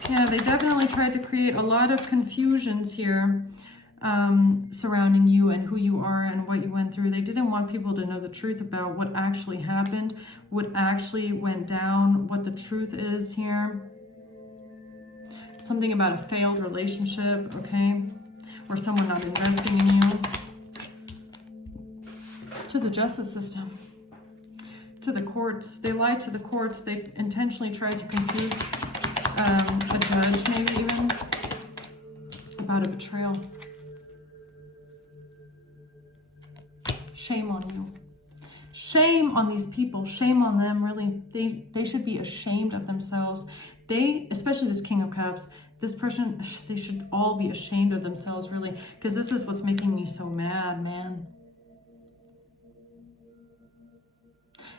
Yeah, they definitely tried to create a lot of confusions here surrounding you and who you are and what you went through. They didn't want people to know the truth about what actually happened, what actually went down, what the truth is here. Something about a failed relationship, okay? Or someone not investing in you. To the justice system. To the courts. They lied to the courts. They intentionally tried to confuse a judge, maybe even, about a betrayal. Shame on you. Shame on these people. Shame on them, really. They should be ashamed of themselves. They, especially this King of Cups, this person, they should all be ashamed of themselves, really, because this is what's making me so mad, man.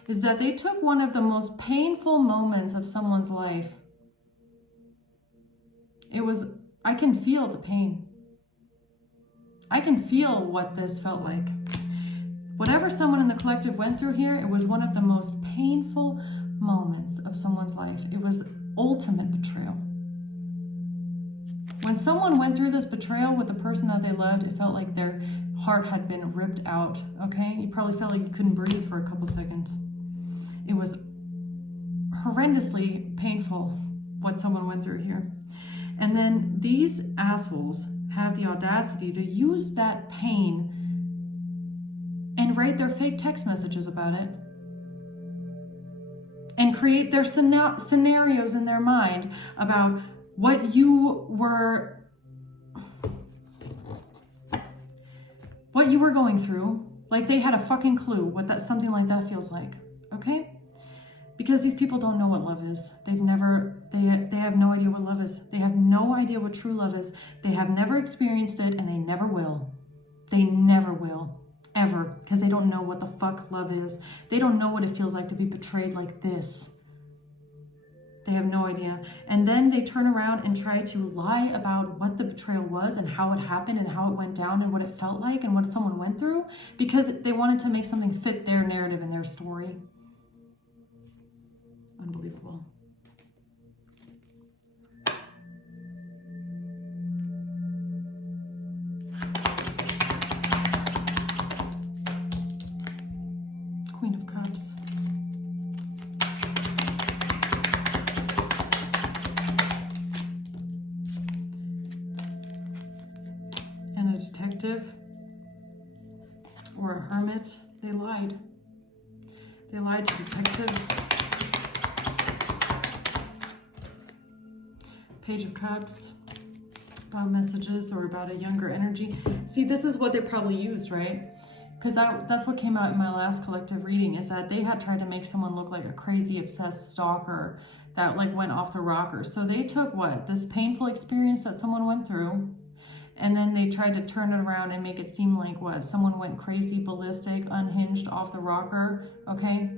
Is that they took one of the most painful moments of someone's life. I can feel the pain. I can feel what this felt like. Whatever someone in the collective went through here, it was one of the most painful moments of someone's life. It was ultimate betrayal. When someone went through this betrayal with the person that they loved, it felt like their heart had been ripped out, okay? You probably felt like you couldn't breathe for a couple seconds. It was horrendously painful what someone went through here. And then these assholes have the audacity to use that pain and write their fake text messages about it and create their scenarios in their mind about what you were going through, like they had a fucking clue what something like that feels like, okay? Because these people don't know what love is. They have no idea what love is. They have no idea what true love is. They have never experienced it, and they never will. They never will, ever, because they don't know what the fuck love is. They don't know what it feels like to be betrayed like this. They have no idea. And then they turn around and try to lie about what the betrayal was and how it happened and how it went down and what it felt like and what someone went through, because they wanted to make something fit their narrative and their story. Unbelievable. Queen of Cups. And a detective or a hermit. They lied. They lied to detectives. Page of Cups, about messages or about a younger energy. See, this is what they probably used, right? Because that's what came out in my last collective reading, is that they had tried to make someone look like a crazy, obsessed stalker that like went off the rocker. So they took this painful experience that someone went through, and then they tried to turn it around and make it seem like someone went crazy, ballistic, unhinged, off the rocker, okay?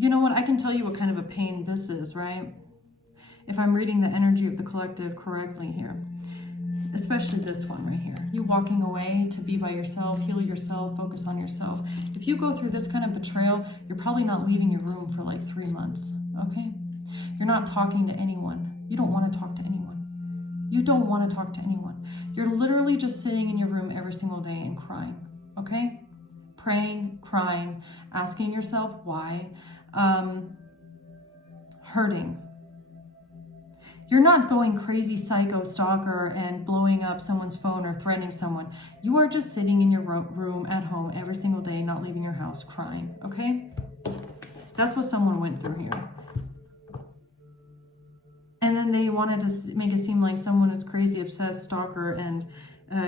You know what? I can tell you what kind of a pain this is, right? If I'm reading the energy of the collective correctly here. Especially this one right here. You walking away to be by yourself, heal yourself, focus on yourself. If you go through this kind of betrayal, you're probably not leaving your room for like 3 months, okay? You're not talking to anyone. You don't want to talk to anyone. You don't want to talk to anyone. You're literally just sitting in your room every single day and crying, okay? Praying, crying, asking yourself why. Hurting. You're not going crazy psycho stalker and blowing up someone's phone or threatening someone. You are just sitting in your room at home every single day, not leaving your house, crying, okay? That's what someone went through here. And then they wanted to make it seem like someone is crazy, obsessed, stalker, and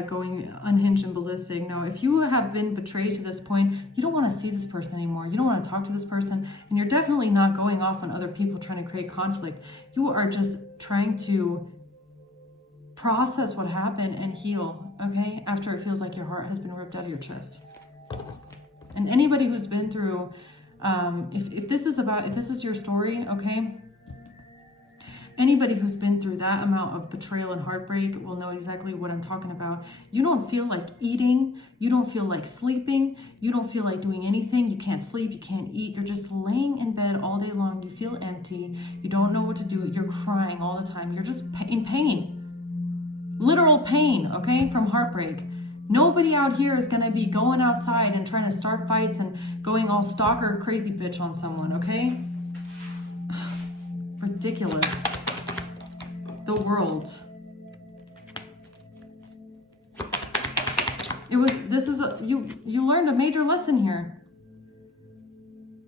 going unhinged and ballistic. No, if you have been betrayed to this point, you don't want to see this person anymore. You don't want to talk to this person. And you're definitely not going off on other people trying to create conflict. You are just trying to process what happened and heal, okay? After it feels like your heart has been ripped out of your chest. And anybody who's been through, if this is your story, okay? Anybody who's been through that amount of betrayal and heartbreak will know exactly what I'm talking about. You don't feel like eating. You don't feel like sleeping. You don't feel like doing anything. You can't sleep. You can't eat. You're just laying in bed all day long. You feel empty. You don't know what to do. You're crying all the time. You're just in pain. Literal pain, okay, from heartbreak. Nobody out here is going to be going outside and trying to start fights and going all stalker crazy bitch on someone, okay? Ridiculous. The world. You learned a major lesson here.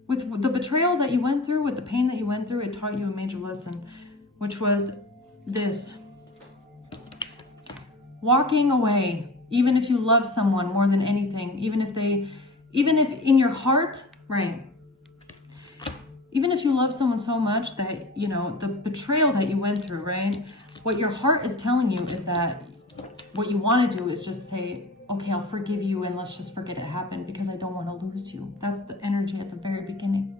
With the betrayal that you went through, with the pain that you went through, it taught you a major lesson, which was this. Walking away, even if you love someone more than anything, even if in your heart, right? Even if you love someone so much that, you know, the betrayal that you went through, right? What your heart is telling you is that what you want to do is just say, okay, I'll forgive you and let's just forget it happened because I don't want to lose you. That's the energy at the very beginning.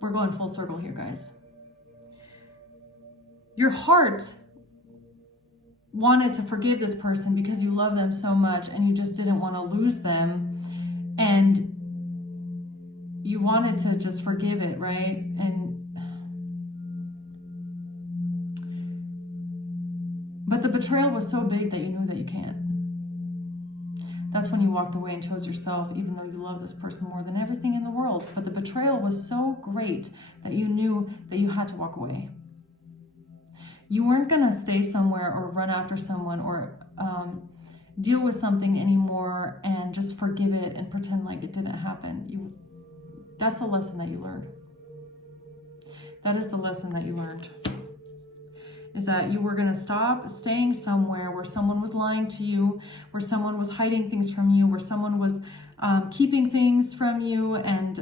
We're going full circle here, guys. Your heart wanted to forgive this person because you love them so much and you just didn't want to lose them. And you wanted to just forgive it, right? But the betrayal was so big that you knew that you can't. That's when you walked away and chose yourself, even though you love this person more than everything in the world. But the betrayal was so great that you knew that you had to walk away. You weren't going to stay somewhere or run after someone or deal with something anymore and just forgive it and pretend like it didn't happen. That's the lesson that you learned. That is the lesson that you learned. Is that you were going to stop staying somewhere where someone was lying to you, where someone was hiding things from you, where someone was keeping things from you and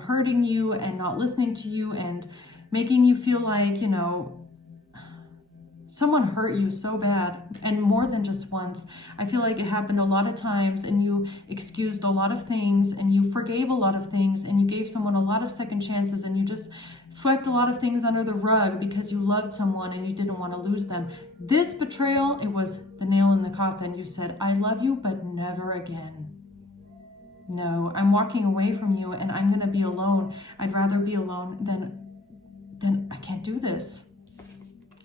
hurting you and not listening to you and making you feel like, you know, someone hurt you so bad, and more than just once. I feel like it happened a lot of times, and you excused a lot of things, and you forgave a lot of things, and you gave someone a lot of second chances, and you just swept a lot of things under the rug because you loved someone and you didn't want to lose them. This betrayal, it was the nail in the coffin. You said, I love you, but never again. No, I'm walking away from you, and I'm going to be alone. I'd rather be alone than I can't do this.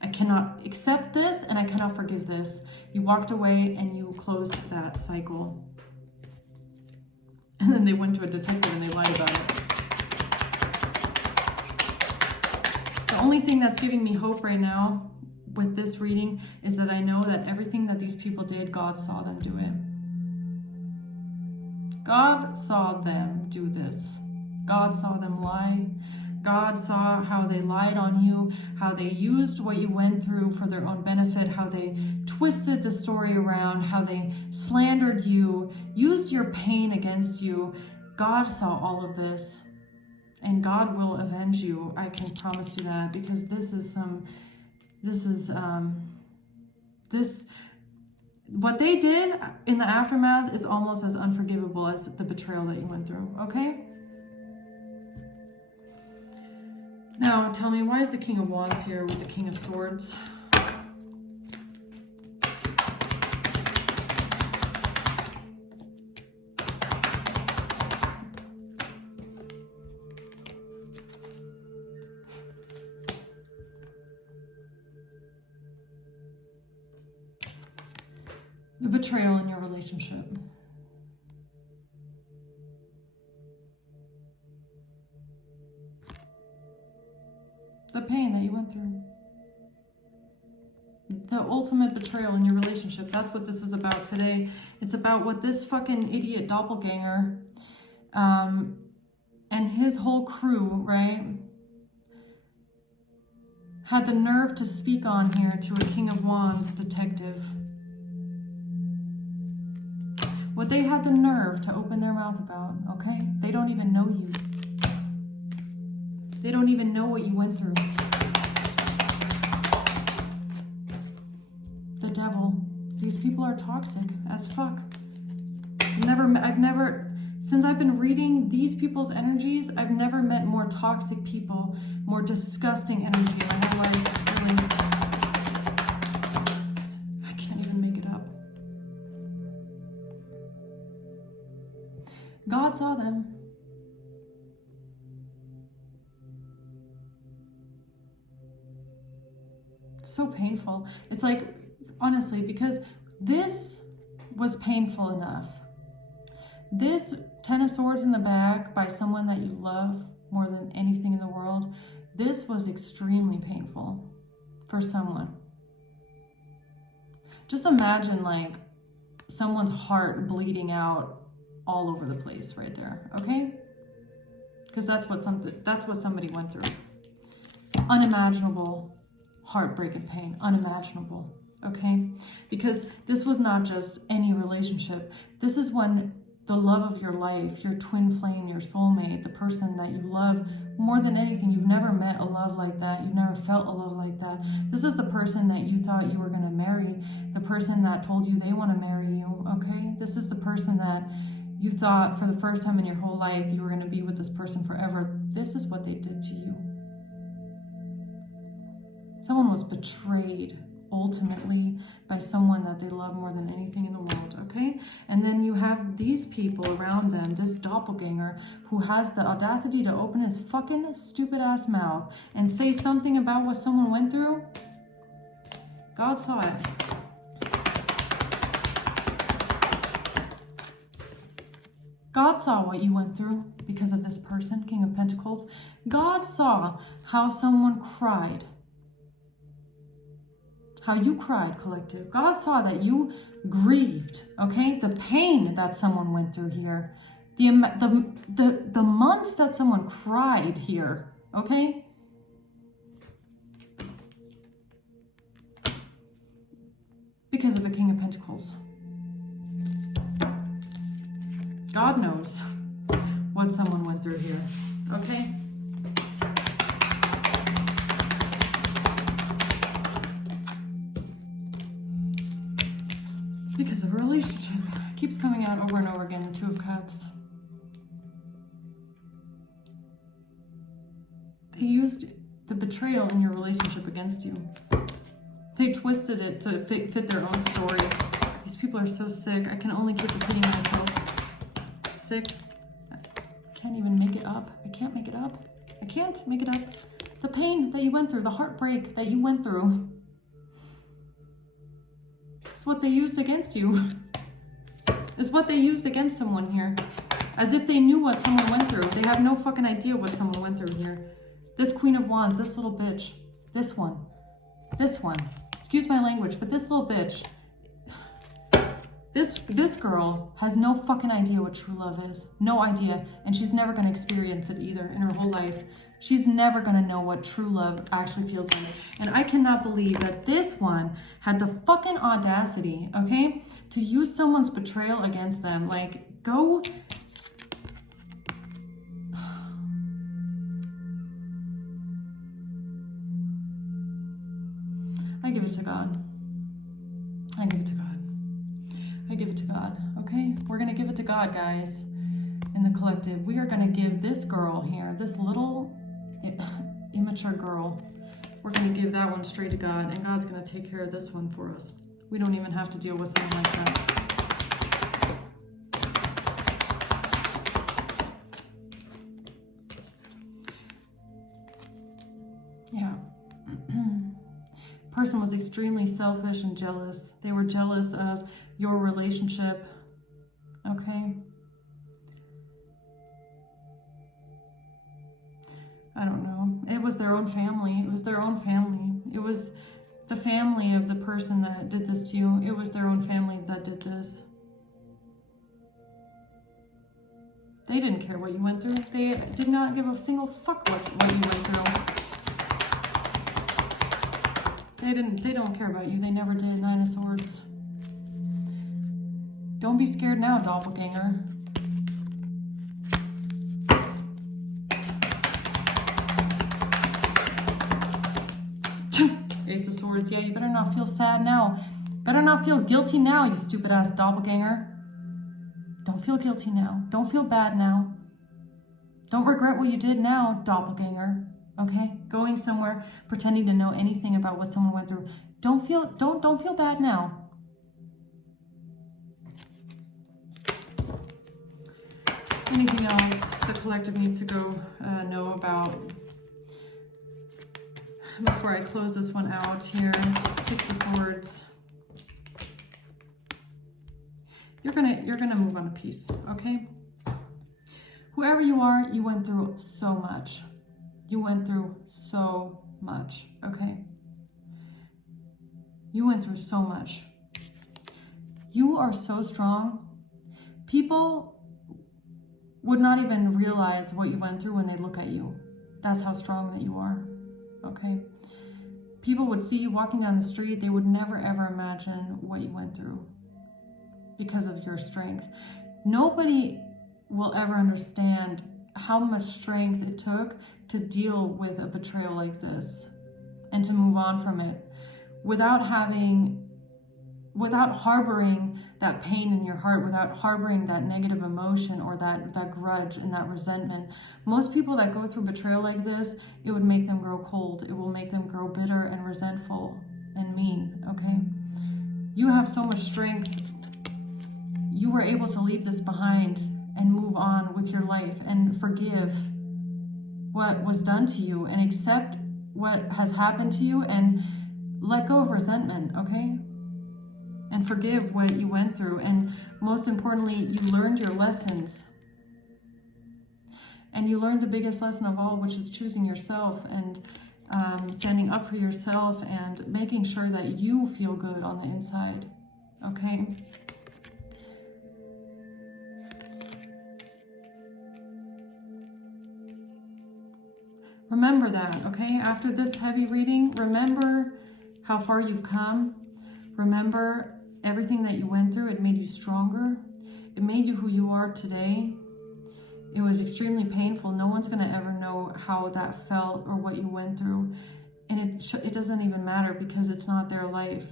I cannot accept this and I cannot forgive this. You walked away and you closed that cycle. And then they went to a detective and they lied about it. The only thing that's giving me hope right now with this reading is that I know that everything that these people did, God saw them do it. God saw them do this. God saw them lie. God saw how they lied on you, how they used what you went through for their own benefit, how they twisted the story around, how they slandered you, used your pain against you. God saw all of this, and God will avenge you. I can promise you that, because what they did in the aftermath is almost as unforgivable as the betrayal that you went through, okay? Now, tell me, why is the King of Wands here with the King of Swords? The betrayal in your relationship. The pain that you went through. The ultimate betrayal in your relationship. That's what this is about today. It's about what this fucking idiot doppelganger and his whole crew, right? had the nerve to speak on here to a King of Wands detective. What they had the nerve to open their mouth about, okay? They don't even know you. They don't even know what you went through. The devil. These people are toxic as fuck. Since I've been reading these people's energies, I've never met more toxic people, more disgusting energy in my whole life. It's really, I can't even make it up. God saw them. It's so painful. It's like, honestly, because this was painful enough. This 10 of Swords in the back by someone that you love more than anything in the world, this was extremely painful for someone. Just imagine like someone's heart bleeding out all over the place right there, okay? Because that's what somebody went through. Unimaginable heartbreak and pain, unimaginable, okay? Because this was not just any relationship. This is when the love of your life, your twin flame, your soulmate, the person that you love more than anything. You've never met a love like that. You've never felt a love like that. This is the person that you thought you were going to marry, the person that told you they want to marry you, okay? This is the person that you thought for the first time in your whole life you were going to be with this person forever. This is what they did to you. Someone was betrayed ultimately by someone that they love more than anything in the world, okay? And then you have these people around them, this doppelganger who has the audacity to open his fucking stupid ass mouth and say something about what someone went through. God saw it. God saw what you went through because of this person, King of Pentacles. God saw how someone cried. How you cried, collective. God saw that you grieved, okay? The pain that someone went through here. The months that someone cried here, okay? Because of the King of Pentacles. God knows what someone went through here, okay? Because of a relationship. It keeps coming out over and over again, the Two of Cups. They used the betrayal in your relationship against you. They twisted it to fit their own story. These people are so sick. I can only keep repeating myself. Sick. I can't even make it up. I can't make it up. I can't make it up. The pain that you went through, the heartbreak that you went through. It's what they used against you. It's what they used against someone here. As if they knew what someone went through. They have no fucking idea what someone went through here. This Queen of Wands, this little bitch. This one. Excuse my language, but this little bitch. This girl has no fucking idea what true love is. No idea. And she's never going to experience it either in her whole life. She's never going to know what true love actually feels like. And I cannot believe that this one had the fucking audacity, okay, to use someone's betrayal against them. Like, go... I give it to God. I give it to God. I give it to God, okay? We're going to give it to God, guys, in the collective. We are going to give this girl here, this little immature girl, we're going to give that one straight to God, and God's going to take care of this one for us. We don't even have to deal with something like that. Yeah. Person was extremely selfish and jealous. They were jealous of your relationship, okay? I don't know. It was their own family. It was their own family. It was the family of the person that did this to you. It was their own family that did this. They didn't care what you went through. They did not give a single fuck what you went through. They don't care about you. They never did. Nine of Swords. Don't be scared now, doppelganger. Ace of Swords. Yeah, you better not feel sad now. Better not feel guilty now, you stupid ass doppelganger. Don't feel guilty now. Don't feel bad now. Don't regret what you did now, doppelganger. Okay? Going somewhere, pretending to know anything about what someone went through. Don't feel bad now. Anything else the collective needs to go know about before I close this one out here? Six of Swords. You're gonna move on a piece, okay? Whoever you are, you went through so much. You went through so much, okay? You went through so much. You are so strong. People would not even realize what you went through when they look at you. That's how strong that you are, okay? People would see you walking down the street. They would never, ever imagine what you went through because of your strength. Nobody will ever understand how much strength it took to deal with a betrayal like this and to move on from it without harboring that pain in your heart, without harboring that negative emotion or that grudge and that resentment. Most people that go through betrayal like this, it would make them grow cold. It will make them grow bitter and resentful and mean, okay? You have so much strength. You were able to leave this behind and move on with your life and forgive what was done to you and accept what has happened to you and let go of resentment, okay? And forgive what you went through. And most importantly, you learned your lessons. And you learned the biggest lesson of all, which is choosing yourself and standing up for yourself and making sure that you feel good on the inside, okay? Remember that, okay? After this heavy reading, remember how far you've come. Remember everything that you went through. It made you stronger. It made you who you are today. It was extremely painful. No one's going to ever know how that felt or what you went through. And it doesn't even matter because it's not their life.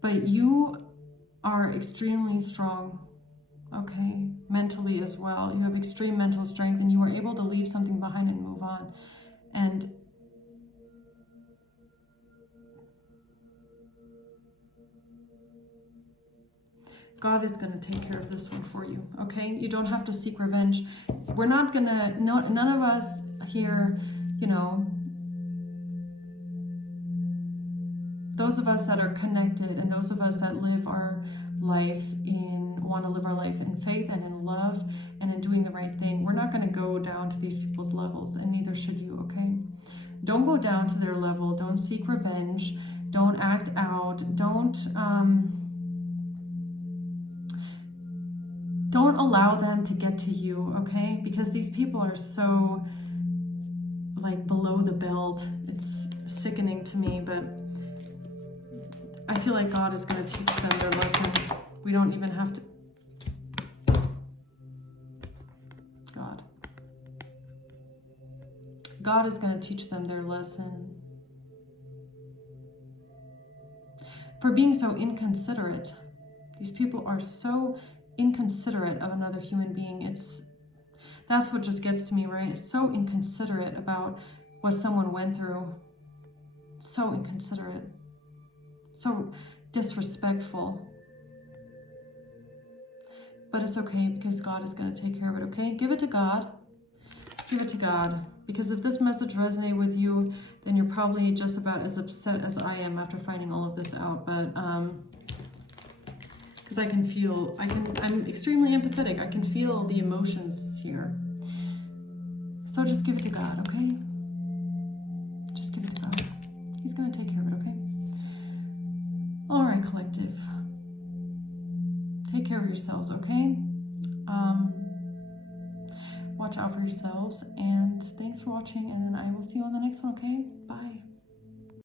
But you are extremely strong, okay? Mentally as well. You have extreme mental strength and you were able to leave something behind and move on. And God is going to take care of this one for you, okay? You don't have to seek revenge. We're not going to, none of us here, you know, those of us that are connected and those of us that live our life want to live our life in faith and in love and in doing the right thing, we're not going to go down to these people's levels, and neither should you, okay? Don't go down to their level. Don't seek revenge. Don't act out. Don't allow them to get to you, okay? Because these people are so, like, below the belt. It's sickening to me, but I feel like God is going to teach them their lesson. We don't even have to... God is going to teach them their lesson. For being so inconsiderate. These people are so inconsiderate of another human being. That's what just gets to me, right? It's so inconsiderate about what someone went through. So inconsiderate. So disrespectful. But it's okay because God is going to take care of it, okay? Give it to God. Give it to God. Because if this message resonated with you, then you're probably just about as upset as I am after finding all of this out. But because I'm extremely empathetic. I can feel the emotions here. So just give it to God, okay? Just give it to God. He's going to take care of it, okay? All right, collective. Take care of yourselves, okay? Watch out for yourselves, and thanks for watching, and then I will see you on the next one, okay? Bye.